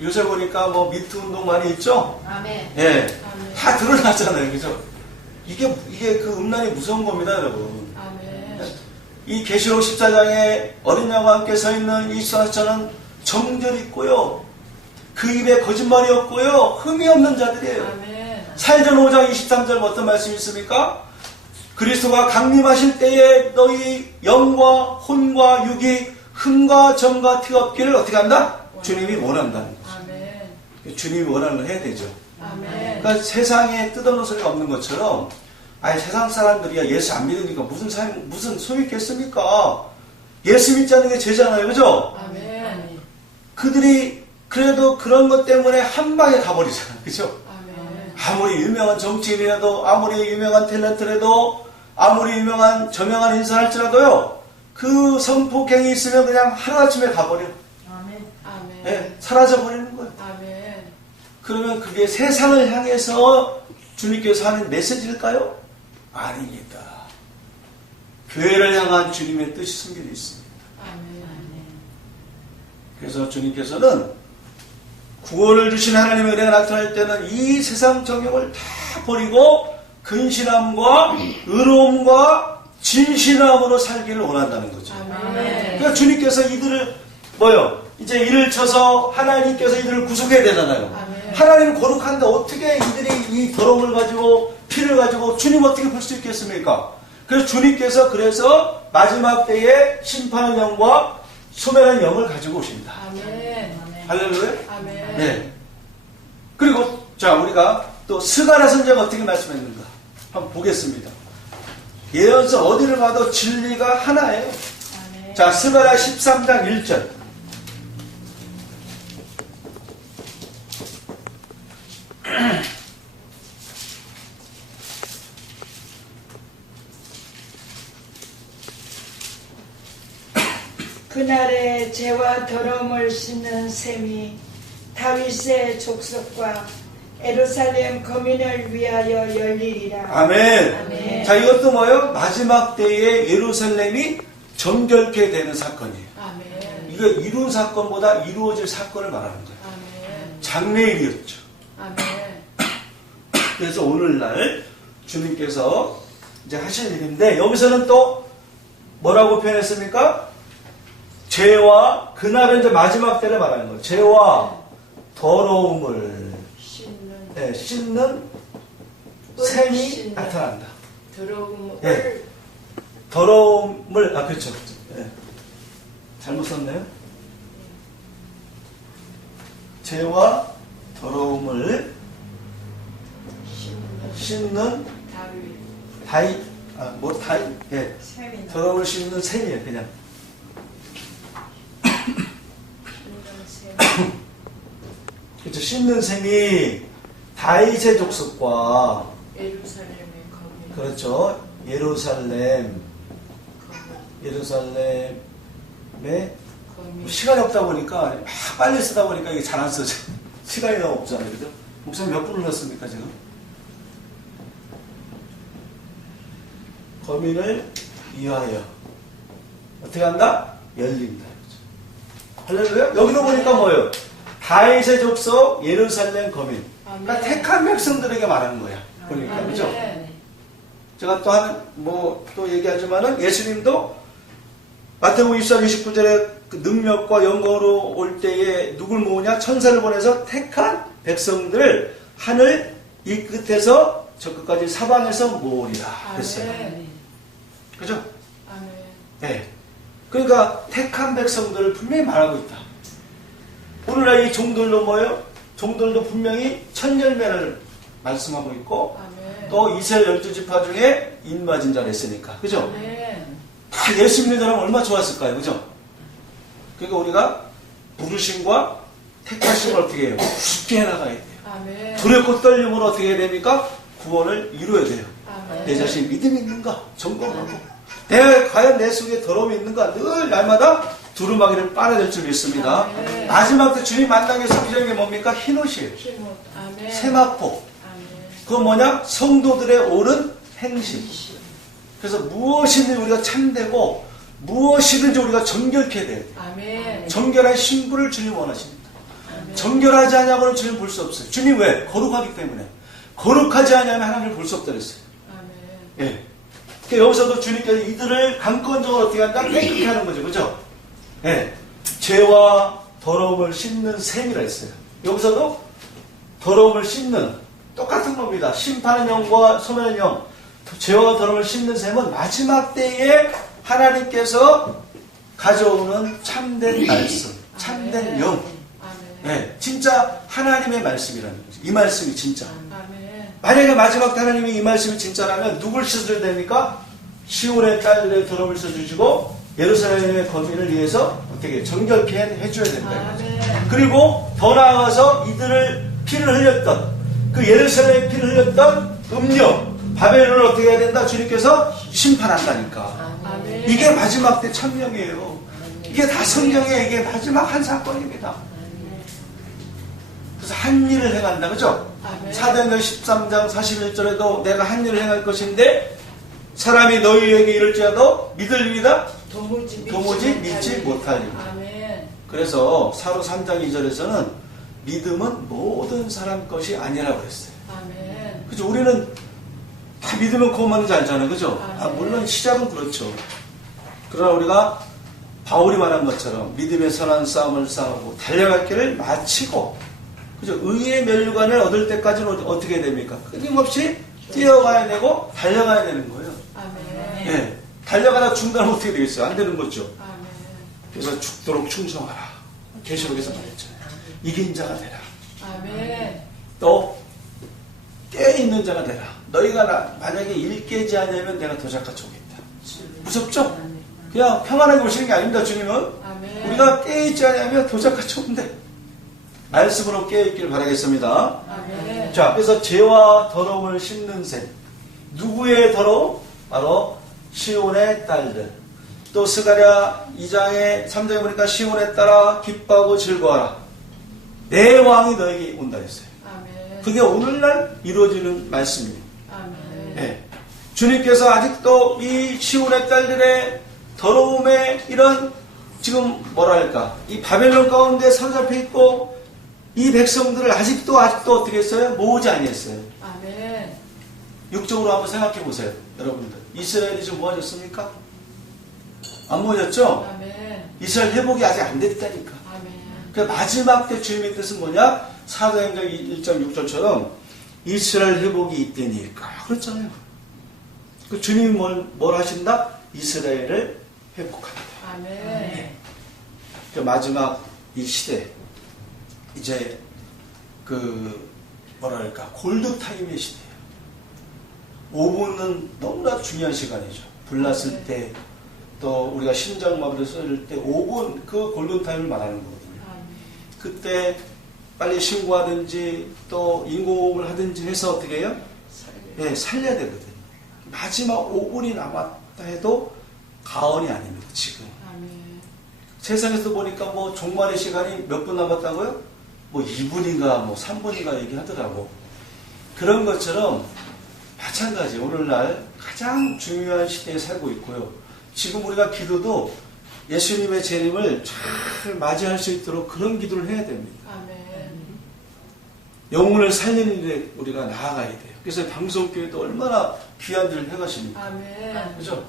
요새 보니까 뭐 미투 운동 많이 있죠? 아멘. 예. 아멘. 다 드러나잖아요. 그죠? 이게 그 음란이 무서운 겁니다, 여러분. 아멘. 이 계시록 14장에 어린 양과 함께 서 있는 이 수하처는 정절이 있고요. 그 입에 거짓말이 없고요. 흠이 없는 자들이에요. 아멘. 사도전 5장 23절 어떤 말씀이 있습니까? 그리스도가 강림하실 때에 너희 영과 혼과 육이 흠과 점과 티 없기를 어떻게 한다? 주님이 원한다는 거죠. 아멘. 주님이 원하는 걸 해야 되죠. 아멘. 그러니까 세상에 뜯어놓은 소리가 없는 것처럼 아니 세상 사람들이야 예수 안 믿으니까 무슨 소위 있겠습니까? 예수 믿지 않는 게 죄잖아요. 그죠? 아멘. 그들이 그래도 그런 것 때문에 한 방에 가버리잖아요. 그죠? 아멘. 아무리 유명한 정치인이라도 아무리 유명한 탤런트라도 아무리 유명한 저명한 인사할지라도요. 그 성폭행이 있으면 그냥 하루아침에 가버려. 아멘. 아멘. 네, 사라져버리는 거예요. 아멘. 그러면 그게 세상을 향해서 주님께서 하는 메시지일까요? 아닙니다. 교회를 향한 주님의 뜻이 숨겨져 있습니다. 아멘. 그래서 주님께서는 구원을 주신 하나님의 은혜가 나타날 때는 이 세상 정욕을 다 버리고 근신함과 의로움과 진실함으로 살기를 원한다는 거죠. 아멘. 그러니까 주님께서 이들을 이제 일을 쳐서 하나님께서 이들을 구속해야 되잖아요. 아멘. 하나님 거룩한데 어떻게 이들이 이 더러움을 가지고 피를 가지고 주님 어떻게 볼 수 있겠습니까? 그래서 주님께서 그래서 마지막 때에 심판의 영과 소멸한 영을 가지고 오십니다. 아멘. 할렐루야. 아멘. 네. 그리고 자 우리가 또 스가랴 선지자가 어떻게 말씀했는가 한번 보겠습니다. 예언서 어디를 봐도 진리가 하나예요. 아멘. 자 스가랴 13장 1절. 그날에 죄와 더러움을 씻는 셈이 다윗의 족속과 예루살렘 거민을 위하여 열리리라. 아멘. 아멘. 자 이것도 뭐예요? 마지막 때에 예루살렘이 정결케 되는 사건이에요. 아멘. 이거 이룬 사건보다 이루어질 사건을 말하는 거예요. 아멘. 장래일이었죠. 아멘. 그래서 오늘날 주님께서 이제 하실 일인데 여기서는 또 뭐라고 표현했습니까? 죄와 그날은 이제 마지막 때를 말하는 거예요. 죄와 더러움을 씻는 셈이 씻는 나타난다. 더러움을 예. 더러움을 그렇죠. 예. 잘못 썼네요. 죄와 더러움을 씻는 씻는 예. 셈이 더러움을 씻는 셈이에요. 그냥. 그렇죠. 씻는 셈이 다윗의 족속과 예루살렘의 거민. 그렇죠. 예루살렘의 거민. 시간이 없다 보니까 막 빨리 쓰다 보니까 이게 잘 안 써져. 시간이 너무 없잖아요. 그죠? 목사님 몇 분을 넣었습니까 지금? 거민을 위하여 어떻게 한다? 열린다. 할렐루야? 여기도 보니까 뭐예요? 다윗의 족속 예루살렘 거민. 그러니까 택한 백성들에게 말하는 거야. 보니까 아멘. 그죠? 제가 또 얘기하지만은 예수님도 마태복음 24장 29절에 그 능력과 영광으로 올 때에 누굴 모으냐? 천사를 보내서 택한 백성들을 하늘 이 끝에서 저 끝까지 사방에서 모으리라 했어요. 아멘. 그죠? 아멘. 네. 그러니까 택한 백성들을 분명히 말하고 있다. 오늘날 이 종들도 뭐예요? 종들도 분명히 천열매를 말씀하고 있고 아멘. 또 이스라엘 12지파 중에 인마진 자를 했으니까. 그죠? 아멘. 다 예수 믿는 사람은 얼마나 좋았을까요? 그죠? 그러니까 우리가 부르심과 택하심을 어떻게 해요? 굳게 해나가야 돼요. 아멘. 두렵고 떨림으로 어떻게 해야 됩니까? 구원을 이루어야 돼요. 아멘. 내 자신 믿음이 있는가? 점검하고 내가 과연 내 속에 더러움이 있는가? 늘 날마다 두루마기를 빨아낼 줄 믿습니다. 아멘. 마지막 때 주님 만나기 위해서 필요한 게 뭡니까? 흰옷이에요. 힘못. 아멘. 세마포. 아멘. 그건 뭐냐? 성도들의 옳은 행실. 그래서 무엇이든지 우리가 참되고 무엇이든지 우리가 정결케 돼야 돼요. 아멘. 정결한 신부를 주님 원하십니다. 아멘. 정결하지 않냐고는 주님 볼 수 없어요. 주님 왜? 거룩하기 때문에. 거룩하지 않냐면 하나님을 볼 수 없다 그랬어요. 아멘. 예. 그러니까 여기서도 주님께서 이들을 강권적으로 어떻게 한다? 깨끗게 하는 거죠. 그죠? 예. 죄와 더러움을 씻는 셈이라 했어요. 여기서도 더러움을 씻는 똑같은 겁니다. 심판의 영과 소멸의 영, 죄와 더러움을 씻는 셈은 마지막 때에 하나님께서 가져오는 참된 말씀, 참된 영. 아멘. 예. 진짜 하나님의 말씀이라는 거죠. 이 말씀이 진짜. 아멘. 만약에 마지막 때 하나님이 이 말씀이 진짜라면 누굴 씻어줘야 됩니까? 시온의 딸들의 더러움을 씻어주시고 예루살렘의 거민을 위해서 어떻게 정결케 해줘야 된다. 아멘. 그리고 더 나아가서 이들을 피를 흘렸던 그 예루살렘의 피를 흘렸던 음녀 바벨론을 어떻게 해야 된다? 주님께서 심판한다니까. 아멘. 이게 마지막 때 천명이에요. 이게 다 성경에 이게 마지막 한 사건입니다. 그래서 한 일을 행한다. 그죠? 아멘. 사도행전 13장 41절에도 내가 한 일을 행할 것인데 사람이 너희에게 이를지라도 믿을리이다 도무지 믿지 못하리라. 아멘. 그래서 사도 3장 2절에서는 믿음은 모든 사람 것이 아니라고 했어요. 아멘. 그죠? 우리는 다 믿으면 그것만은 잘 알잖아요. 그죠? 아멘. 물론 시작은 그렇죠. 그러나 우리가 바울이 말한 것처럼 믿음의 선한 싸움을 싸우고 달려갈 길을 마치고 그죠? 의의 멸류관을 얻을 때까지는 어떻게 해야 됩니까? 끊임없이 뛰어가야 되고 달려가야 되는 거예요. 아멘. 예. 달려가다 중단하면 어떻게 되겠어요? 안 되는 거죠. 아멘. 그래서 죽도록 충성하라. 계시록에서 말했잖아요. 이긴 자가 되라. 아멘. 또 깨어있는 자가 되라. 너희가 만약에 일 깨지 않으면 내가 도적같이 오겠다. 무섭죠? 그냥 평안하게 오시는 게 아닙니다. 주님은 아멘. 우리가 깨어있지 않으면 도적같이 온대. 말씀으로 깨어있기를 바라겠습니다. 아멘. 자, 그래서 죄와 더러움을 씻는 셈. 누구의 더러움? 바로 시온의 딸들. 또 스가랴 2장에 3장에 보니까 시온에 따라 기뻐하고 즐거워하라. 내 왕이 너에게 온다 했어요. 아멘. 그게 오늘날 이루어지는 말씀입니다. 아멘. 예. 주님께서 아직도 이 시온의 딸들의 더러움의 이런 지금 뭐랄까 이 바벨론 가운데 사로잡혀 있고 이 백성들을 아직도 어떻게 했어요? 모으지 아니했어요. 아멘. 육적으로 한번 생각해 보세요. 여러분들 이스라엘이 지금 모아졌습니까? 안 모아졌죠? 아멘. 이스라엘 회복이 아직 안 됐다니까. 아멘. 그 마지막 때 주님의 뜻은 뭐냐? 사도행전 1.6절처럼 이스라엘 회복이 이때니까 그렇잖아요. 그 주님이 뭘 하신다? 이스라엘을 회복한다. 아멘. 그 마지막 이 시대 이제 그 뭐랄까 골드 타임의 시대예요. 5분은 너무나 중요한 시간이죠. 불났을 때 또 우리가 심장마비를 쏠릴 때 5분 그 골든 타임을 말하는 거거든요. 아멘. 그때 빨리 신고하든지 또 인공호흡을 하든지 해서 어떻게 해요? 네, 살려야 되거든요. 마지막 5분이 남았다 해도 가언이 아닙니다. 지금 아멘. 세상에서 보니까 뭐 종말의 시간이 몇 분 남았다고요? 뭐 2분인가 뭐 3분인가 얘기하더라고. 그런 것처럼 마찬가지 오늘날 가장 중요한 시대에 살고 있고요. 지금 우리가 기도도 예수님의 재림을 잘 맞이할 수 있도록 그런 기도를 해야 됩니다. 아멘. 영혼을 살리는 일에 우리가 나아가야 돼요. 그래서 방송교회도 얼마나 귀한 일을 해가십니까? 아멘. 그죠?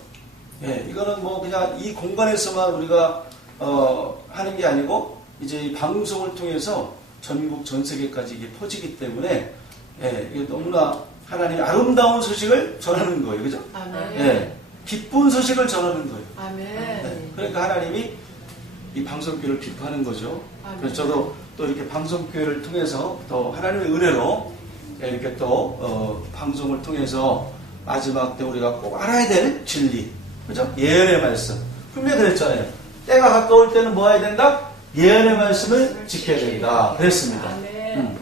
예, 이거는 뭐 그냥 이 공간에서만 우리가 하는 게 아니고 이제 이 방송을 통해서 전국 전 세계까지 이게 퍼지기 때문에 예, 이게 너무나 하나님의 아름다운 소식을 전하는 거예요, 그죠? 아멘. 예, 기쁜 소식을 전하는 거예요. 아멘. 네, 그러니까 하나님이 이 방송교회를 기뻐하는 거죠. 아멘. 그래서 저도 또 이렇게 방송교회를 통해서 또 하나님의 은혜로 이렇게 또 방송을 통해서 마지막 때 우리가 꼭 알아야 될 진리, 그죠? 예언의 말씀. 분명히 그랬잖아요. 때가 가까울 때는 뭐 해야 된다? 예언의 말씀을 지켜야 된다. 그랬습니다. 아멘.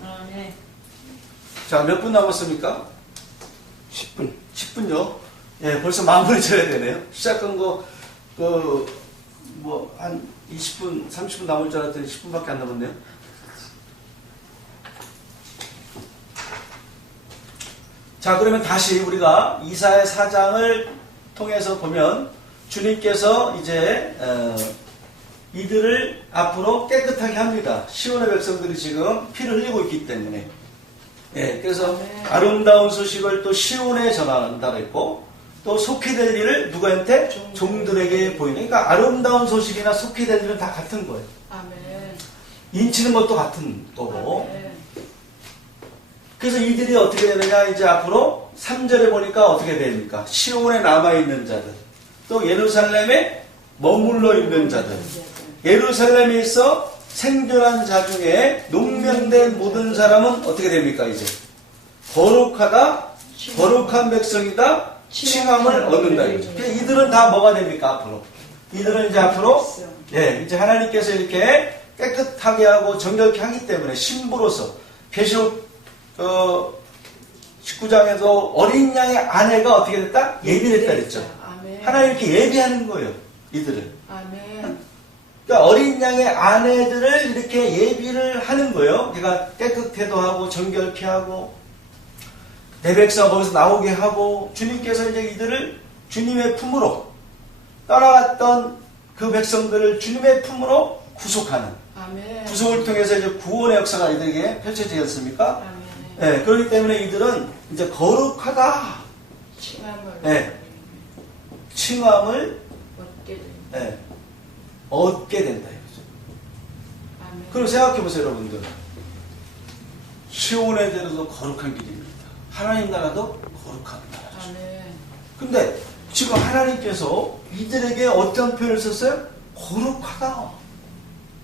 자, 몇 분 남았습니까? 10분. 10분요? 예, 벌써 마무리 져야 되네요. 시작한 거, 한 20분, 30분 남을 줄 알았더니 10분밖에 안 남았네요. 자, 그러면 다시 우리가 이사야 4장을 통해서 보면 주님께서 이제 이들을 앞으로 깨끗하게 합니다. 시온의 백성들이 지금 피를 흘리고 있기 때문에. 예, 그래서 아름다운 소식을 또 시온에 전한다 그랬고 또 속히 될 일을 누구한테? 종들에게 보이는. 그러니까 아름다운 소식이나 속히 될 일은 다 같은 거예요. 아멘. 인치는 것도 같은 거고. 아멘. 그래서 이들이 어떻게 되느냐, 이제 앞으로 3절에 보니까 어떻게 됩니까? 시온에 남아있는 자들, 또 예루살렘에 머물러 있는 자들, 예루살렘에 있어 생존한 자 중에 농면된 모든 사람은 어떻게 됩니까, 이제? 거룩하다, 거룩한 백성이다, 칭함을 얻는다. 이거죠. 이들은 다 뭐가 됩니까, 앞으로? 이들은 이제 앞으로, 예, 이제 하나님께서 이렇게 깨끗하게 하고 정결케 하기 때문에 신부로서, 계시록 19장에서 어린 양의 아내가 어떻게 됐다? 예비됐다 그랬죠. 아멘. 하나님 이렇게 예비하는 거예요, 이들을. 아멘. 그러니까 어린 양의 아내들을 이렇게 예비를 하는 거예요. 그러니까 깨끗해도 하고 정결케 하고 내 백성 거기서 나오게 하고 주님께서 이제 이들을 주님의 품으로 떠나갔던 그 백성들을 주님의 품으로 구속하는 아멘. 구속을 통해서 이제 구원의 역사가 이들에게 펼쳐지지 않습니까? 아멘. 네, 그렇기 때문에 이들은 이제 거룩하다. 칭함을 네. 칭함을 얻게 됩니다. 네, 얻게 된다 이거죠. 아멘. 그럼 생각해 보세요, 여러분들. 시온의 대로도 거룩한 길입니다. 하나님 나라도 거룩한 나라죠. 아멘. 근데 지금 하나님께서 이들에게 어떤 표현을 썼어요? 거룩하다.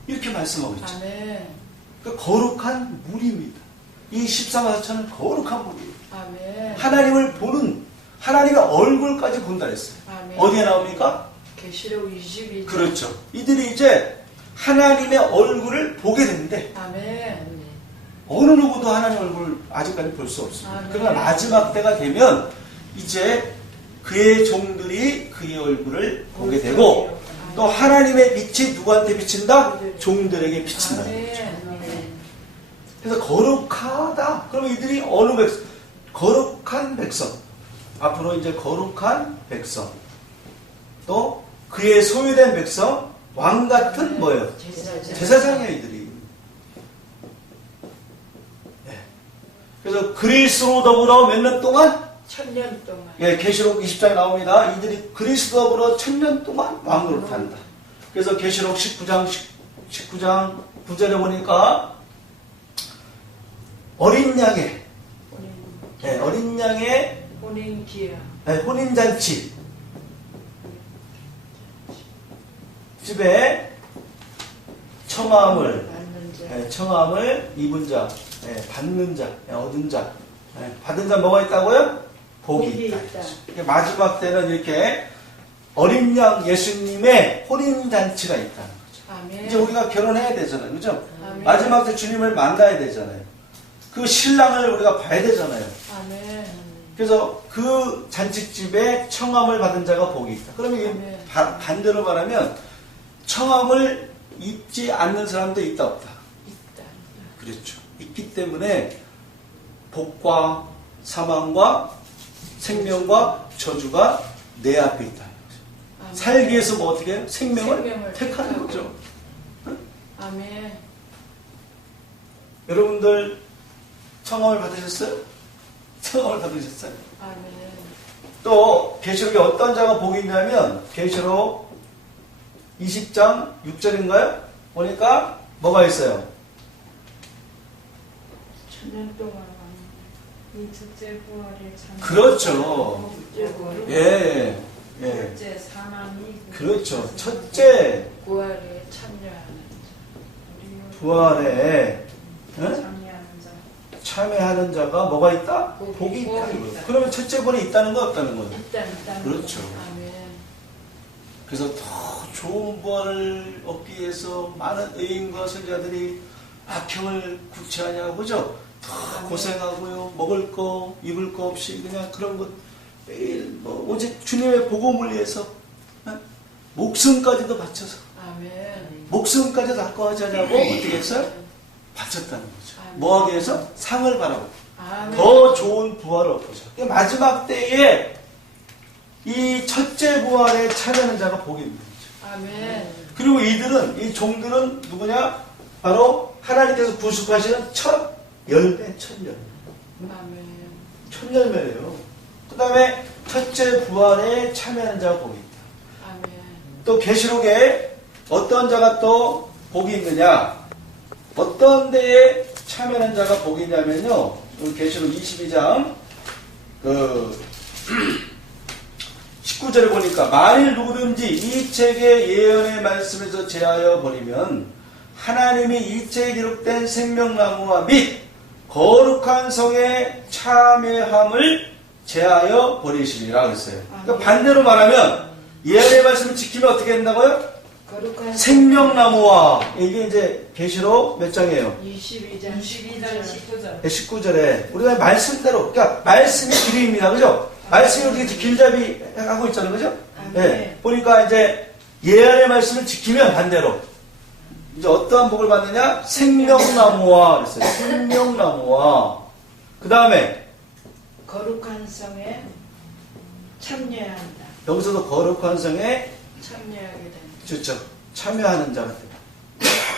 이렇게 말씀하고 있죠. 아멘. 그러니까 거룩한 물입니다. 이 14마사천은 거룩한 물이에요. 아멘. 하나님을 보는, 하나님의 얼굴까지 본다 했어요. 아멘. 어디에 나옵니까? 계시록 22장. 그렇죠. 이들이 이제 하나님의 얼굴을 보게 되는데 아멘. 어느 누구도 하나님 얼굴을 아직까지 볼 수 없습니다. 아멘. 그러나 마지막 때가 되면 이제 그의 종들이 그의 얼굴을 보게 되고 또 하나님의 빛이 누구한테 비친다? 종들에게 비친다. 아멘. 그래서 거룩하다. 그러면 이들이 어느 백성? 거룩한 백성. 앞으로 이제 거룩한 백성. 또 그의 소유된 백성, 왕 같은 뭐예요? 제사장이에요, 이들이. 네. 그래서 그리스도 더불어 몇 년 동안? 1000년 동안. 예, 계시록 20장에 나옵니다. 이들이 그리스도 더불어 1000년 동안 왕으로 탄다. 그래서 계시록 19장 9절에 보니까 어린 양의 어린 양의 혼인 기야. 혼인잔치 집에 청함을 입은 자, 받는 자, 얻은 자, 받은 자 뭐가 있다고요? 복이 있다. 마지막 때는 이렇게 어린 양 예수님의 혼인잔치가 있다는 거죠. 아멘. 이제 우리가 결혼해야 되잖아요, 그죠? 아멘. 마지막 때 주님을 만나야 되잖아요. 그 신랑을 우리가 봐야 되잖아요. 아멘. 그래서 그 잔치집에 청함을 받은 자가 복이 있다. 그러면 이게 아멘. 반대로 말하면 청함을 입지 않는 사람도 있다 없다. 있다. 그렇죠. 있기 때문에 복과 사망과 생명과 저주가 내 앞에 있다. 아멘. 살기 위해서 뭐 어떻게 해요? 생명을 생명을 택하는 택하고. 거죠. 아멘. 여러분들 청함을 받으셨어요? 청함을 받으셨어요? 아멘. 또 계시록에 어떤 자가 복이 있냐면 계시록 20장 6절인가요? 보니까 뭐가 있어요? 천년 동안 이 첫째 부활에 참. 그렇죠. 예, 예. 첫째 사망이 그렇죠. 첫째 구할에 참여하는 부활에 응? 참여하는 자. 참여하는 자가 뭐가 있다? 복이 복이 있다는 있다. 거예요. 그러면 첫째 번에 있다는 거 없다는 거예요. 일단 그렇죠. 아멘. 그래서 더 좋은 부활을 얻기 위해서 많은 의인과 선자들이 악행을 구체하냐고 그죠? 더 고생하고요. 먹을 거, 입을 거 없이 그냥 그런 것 매일 뭐 오직 주님의 복음을 위해서 어? 목숨까지도 바쳐서 아멘. 목숨까지도 아까워하지 않냐고 어떻게 했어요? 바쳤다는 거죠. 뭐 하기 위해서? 상을 바라고 아멘. 더 좋은 부활을 얻고자. 마지막 때에 이 첫째 부활에 참여하는 자가 복이 있는 거죠. 아멘. 그리고 이들은, 이 종들은 누구냐? 바로 하나님께서 구속하시는 첫 열매, 첫 열매. 아멘. 첫 열매예요. 그 다음에 첫째 부활에 참여하는 자가 복이 있다. 아멘. 또 계시록에 어떤 자가 또 복이 있느냐? 어떤 데에 참여하는 자가 복이 있냐면요. 계시록 22장 19절에 보니까 만일 누구든지 이 책의 예언의 말씀에서 제하여 버리면 하나님이 이 책에 기록된 생명나무와 및 거룩한 성에 참여함을 제하여 버리시리라 그랬어요. 그러니까 반대로 말하면 예언의 말씀을 지키면 어떻게 된다고요? 거룩한 생명나무와 이게 이제 계시록 몇 장이에요? 22장 19절. 19절에 우리가 말씀대로 그러니까 말씀이 길이입니다. 그죠? 말씀이 우리가 길잡이 하고 있잖아요. 그죠? 네. 보니까 이제 예언의 말씀을 지키면 반대로 이제 어떠한 복을 받느냐? 생명나무와 그랬어요. 생명나무와 그 다음에 거룩한 성에 참여한다. 여기서도 거룩한 성에 참여하게 된. 좋죠. 참여하는 자가 됩니다.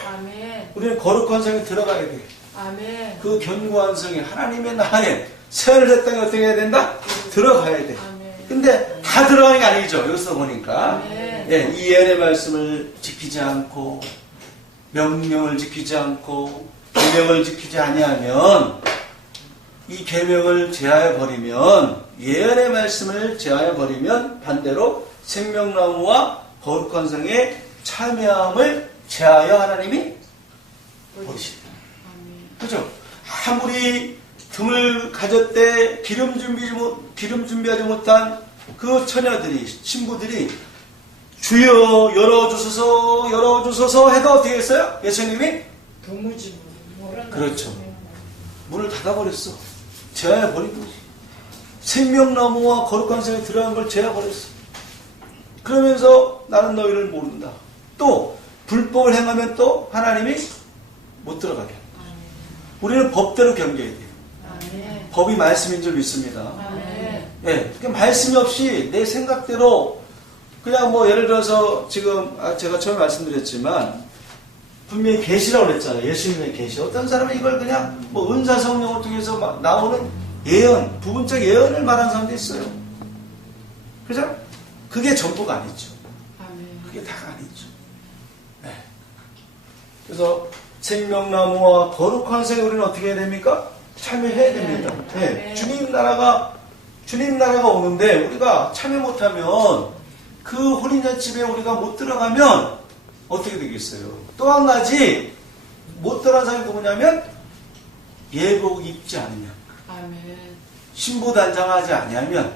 아멘. 우리는 거룩한 성에 들어가야 돼요. 아멘. 그 견고한 성에 하나님의 나라에 세월을 했다니 어떻게 해야 된다? 들어가야 돼. 아멘. 근데 다 들어가는 게 아니죠. 여기서 보니까 아멘. 예, 이 예언의 말씀을 지키지 않고 명령을 지키지 않고 계명을 지키지 아니하면 이 계명을 제하여 버리면 예언의 말씀을 제하여 버리면 반대로 생명나무와 거룩한 성에 참여함을 제하여 하나님이 버리신다. 아멘. 그죠? 아무리 등을 가졌대 기름 준비하지 못한 그 처녀들이 신부들이 주여 열어주소서 해도 어떻게 했어요? 예수님이 도무지 모르는 그렇죠. 문을 닫아버렸어. 제하여버린 거지. 생명나무와 거룩한 성에 들어간 걸 제하버렸어. 그러면서 나는 너희를 모른다. 또 불법을 행하면 또 하나님이 못 들어가게. 우리는 법대로 경계해야 돼요. 아멘. 법이 말씀인 줄 믿습니다. 아멘. 예, 그 말씀이 없이 내 생각대로 그냥 뭐 예를 들어서 지금 제가 처음에 말씀드렸지만 분명히 계시라고 그랬잖아요. 예수님의 계시. 어떤 사람은 이걸 그냥 뭐 은사 성령을 통해서 막 나오는 예언, 부분적 예언을 말하는 사람도 있어요. 그죠? 그게 전부가 아니죠. 아멘. 그게 다가 아니죠. 네. 그래서 생명나무와 거룩한 성에 우리는 어떻게 해야 됩니까? 참여해야 됩니다. 네. 주님 나라가 오는데 우리가 참여 못하면 그 혼인잔치에 우리가 못 들어가면 어떻게 되겠어요? 또 한 가지 못 들어간 사람이 누구냐면 예복 입지 않으면 아멘. 신부단장하지 아니하면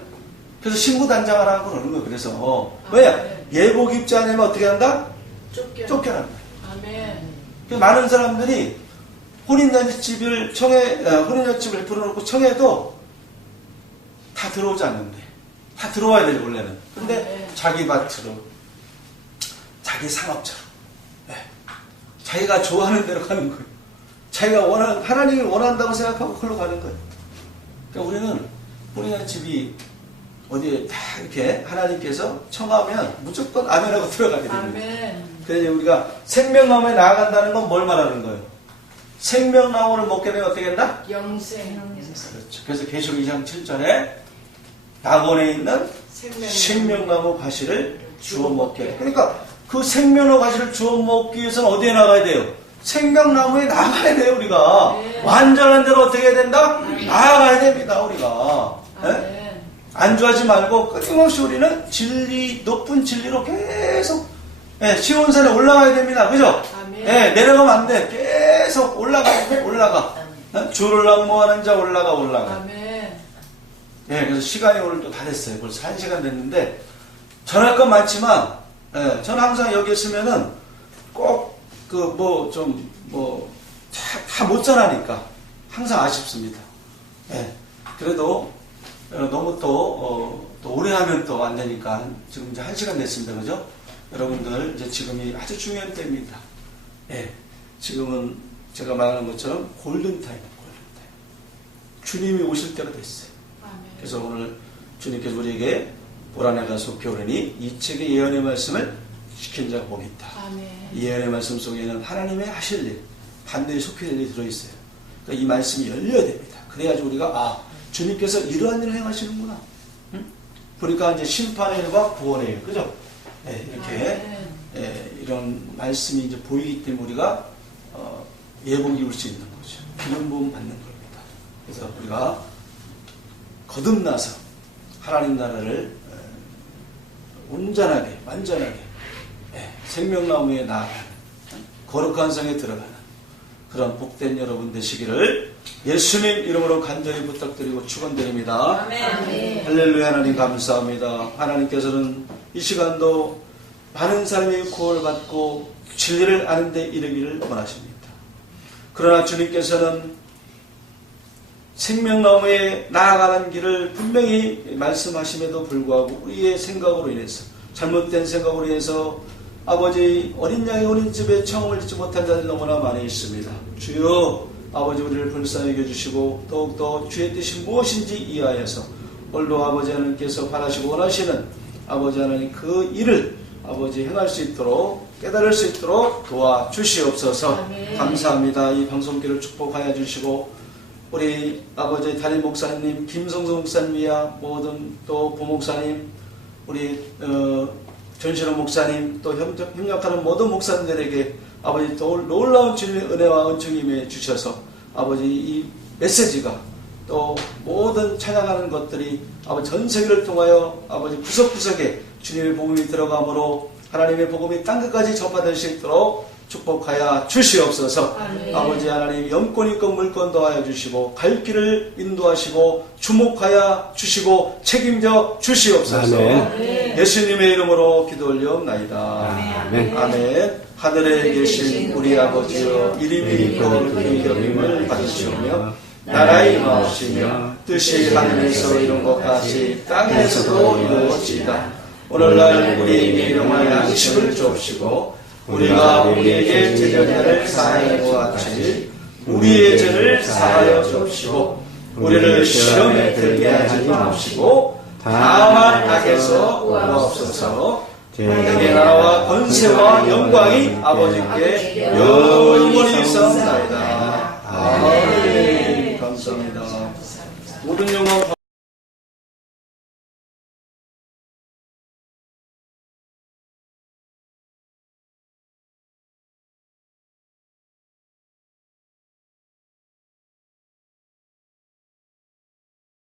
그래서 신부단장하라고 그러는 거예요. 그래서 왜냐? 예복 입지 않으면 어떻게 한다? 쫓겨난다. 아멘. 그래서 많은 사람들이 혼인잔치집을 혼인잔치집을 베풀어놓고 청해도 다 들어오지 않는데 다 들어와야 되죠 원래는. 근데 자기 밭으로 자기 상업처럼 자기가 좋아하는 대로 가는 거예요. 자기가 하나님이 원한다고 생각하고 그걸로 가는 거예요. 그러니까 우리는 혼인잔치집이 어디에 다 이렇게 하나님께서 청하면 무조건 아멘하고 들어가게 됩니다. 아멘. 그래서 우리가 생명나무에 나아간다는 건 뭘 말하는 거예요? 생명나무를 먹게 되면 어떻게 된다? 영생. 그렇죠. 그래서 계시록 2장 7절에 낙원에 있는 생명나무 과실을 주워 먹게 해. 그러니까 그 생명나무 과실을 주워 먹기 위해서는 어디에 나가야 돼요? 생명나무에 나가야 돼요, 우리가. 네. 완전한 대로 어떻게 해야 된다? 나아가야 됩니다, 우리가. 예? 아멘. 안주하지 말고 끊임없이 우리는 높은 진리로 계속 시온산에 올라가야 됩니다. 그죠? 아멘. 내려가면 안 돼. 계속 올라가. 주를 낭모하는 자 올라가. 아멘. 그래서 시간이 오늘 또 다 됐어요. 벌써 1시간 됐는데 전할 건 많지만 저는 항상 여기 있으면은 꼭 다 못 전하니까 항상 아쉽습니다. 그래도 너무 또 오래 하면 또 안 되니까 지금 이제 1시간 됐습니다. 그죠? 여러분들 이제 지금이 아주 중요한 때입니다. 지금은 제가 말하는 것처럼 골든타임. 주님이 오실 때가 됐어요. 아멘. 그래서 오늘 주님께서 우리에게 보라내 가서 배우려니 이 책의 예언의 말씀을 지킨 자가 복이 있다. 아멘. 이 예언의 말씀 속에는 하나님의 하실 일, 반드시 속할 일이 들어있어요. 그러니까 이 말씀이 열려야 됩니다. 그래야지 우리가 주님께서 이러한 일을 행하시는구나. 응? 보니까 이제 심판의 일과 구원의 일, 그죠? 이렇게 이런 말씀이 이제 보이기 때문에 우리가 예복 입을 수 있는 거죠. 기름 부음 받는 겁니다. 그래서 우리가 거듭나서 하나님 나라를 온전하게, 완전하게 생명나무에 나아가는 거룩한 성에 들어가는 그런 복된 여러분 되시기를 예수님 이름으로 간절히 부탁드리고 축원드립니다. 아멘. 할렐루야. 하나님 감사합니다. 하나님께서는 이 시간도 많은 사람이 구원을 받고 진리를 아는 데 이르기를 원하십니다. 그러나 주님께서는 생명나무에 나아가는 길을 분명히 말씀하심에도 불구하고 우리의 생각으로 인해서, 잘못된 생각으로 인해서 아버지 어린 양의 어린집에 청음을 듣지 못한 자들이 너무나 많이 있습니다. 주여 아버지 우리를 불쌍히 여겨주시고 더욱더 주의 뜻이 무엇인지 이해하여서 오늘도 아버지 하나님께서 바라시고 원하시는 아버지 하나님 그 일을 아버지 행할 수 있도록 깨달을 수 있도록 도와주시옵소서. 아멘. 감사합니다. 이 방송기를 축복하여 주시고 우리 아버지 담임 목사님 김성수 목사님이야 모든 또 부목사님 우리 전신호 목사님 또 협력하는 모든 목사님들에게 아버지 또 놀라운 주님의 은혜와 은총이 임해 주셔서 아버지 이 메시지가 또 모든 찬양하는 것들이 아버지 전 세계를 통하여 아버지 구석구석에 주님의 복음이 들어가므로 하나님의 복음이 땅끝까지 전파될 수 있도록 축복하여 주시옵소서. 아멘. 아버지 하나님 영권 있건 물권 더하여 주시고 갈 길을 인도하시고 주목하여 주시고 책임져 주시옵소서. 아멘. 예수님의 이름으로 기도 올려옵나이다. 아멘. 아멘. 하늘에 계신 우리 아버지여 이름이 거룩히 여김을 받으시오며 나라의 임하옵시며 뜻이 하늘에서 이룬 것 같이 땅에서도 이루어지이다. 오늘날 우리에게 일용할 양식을 주옵시고 우리가 우리에게 죄진 자를 사하여 것 같이 우리의 죄를 사하여 주옵시고 우리를 시험에 들게 하지 마옵시고 다만 악에서 구하옵소서. 내게 나라와 권세와 영광이 아버지께 영원히 있사옵나이다. 아멘. 감사합니다. 모든 영광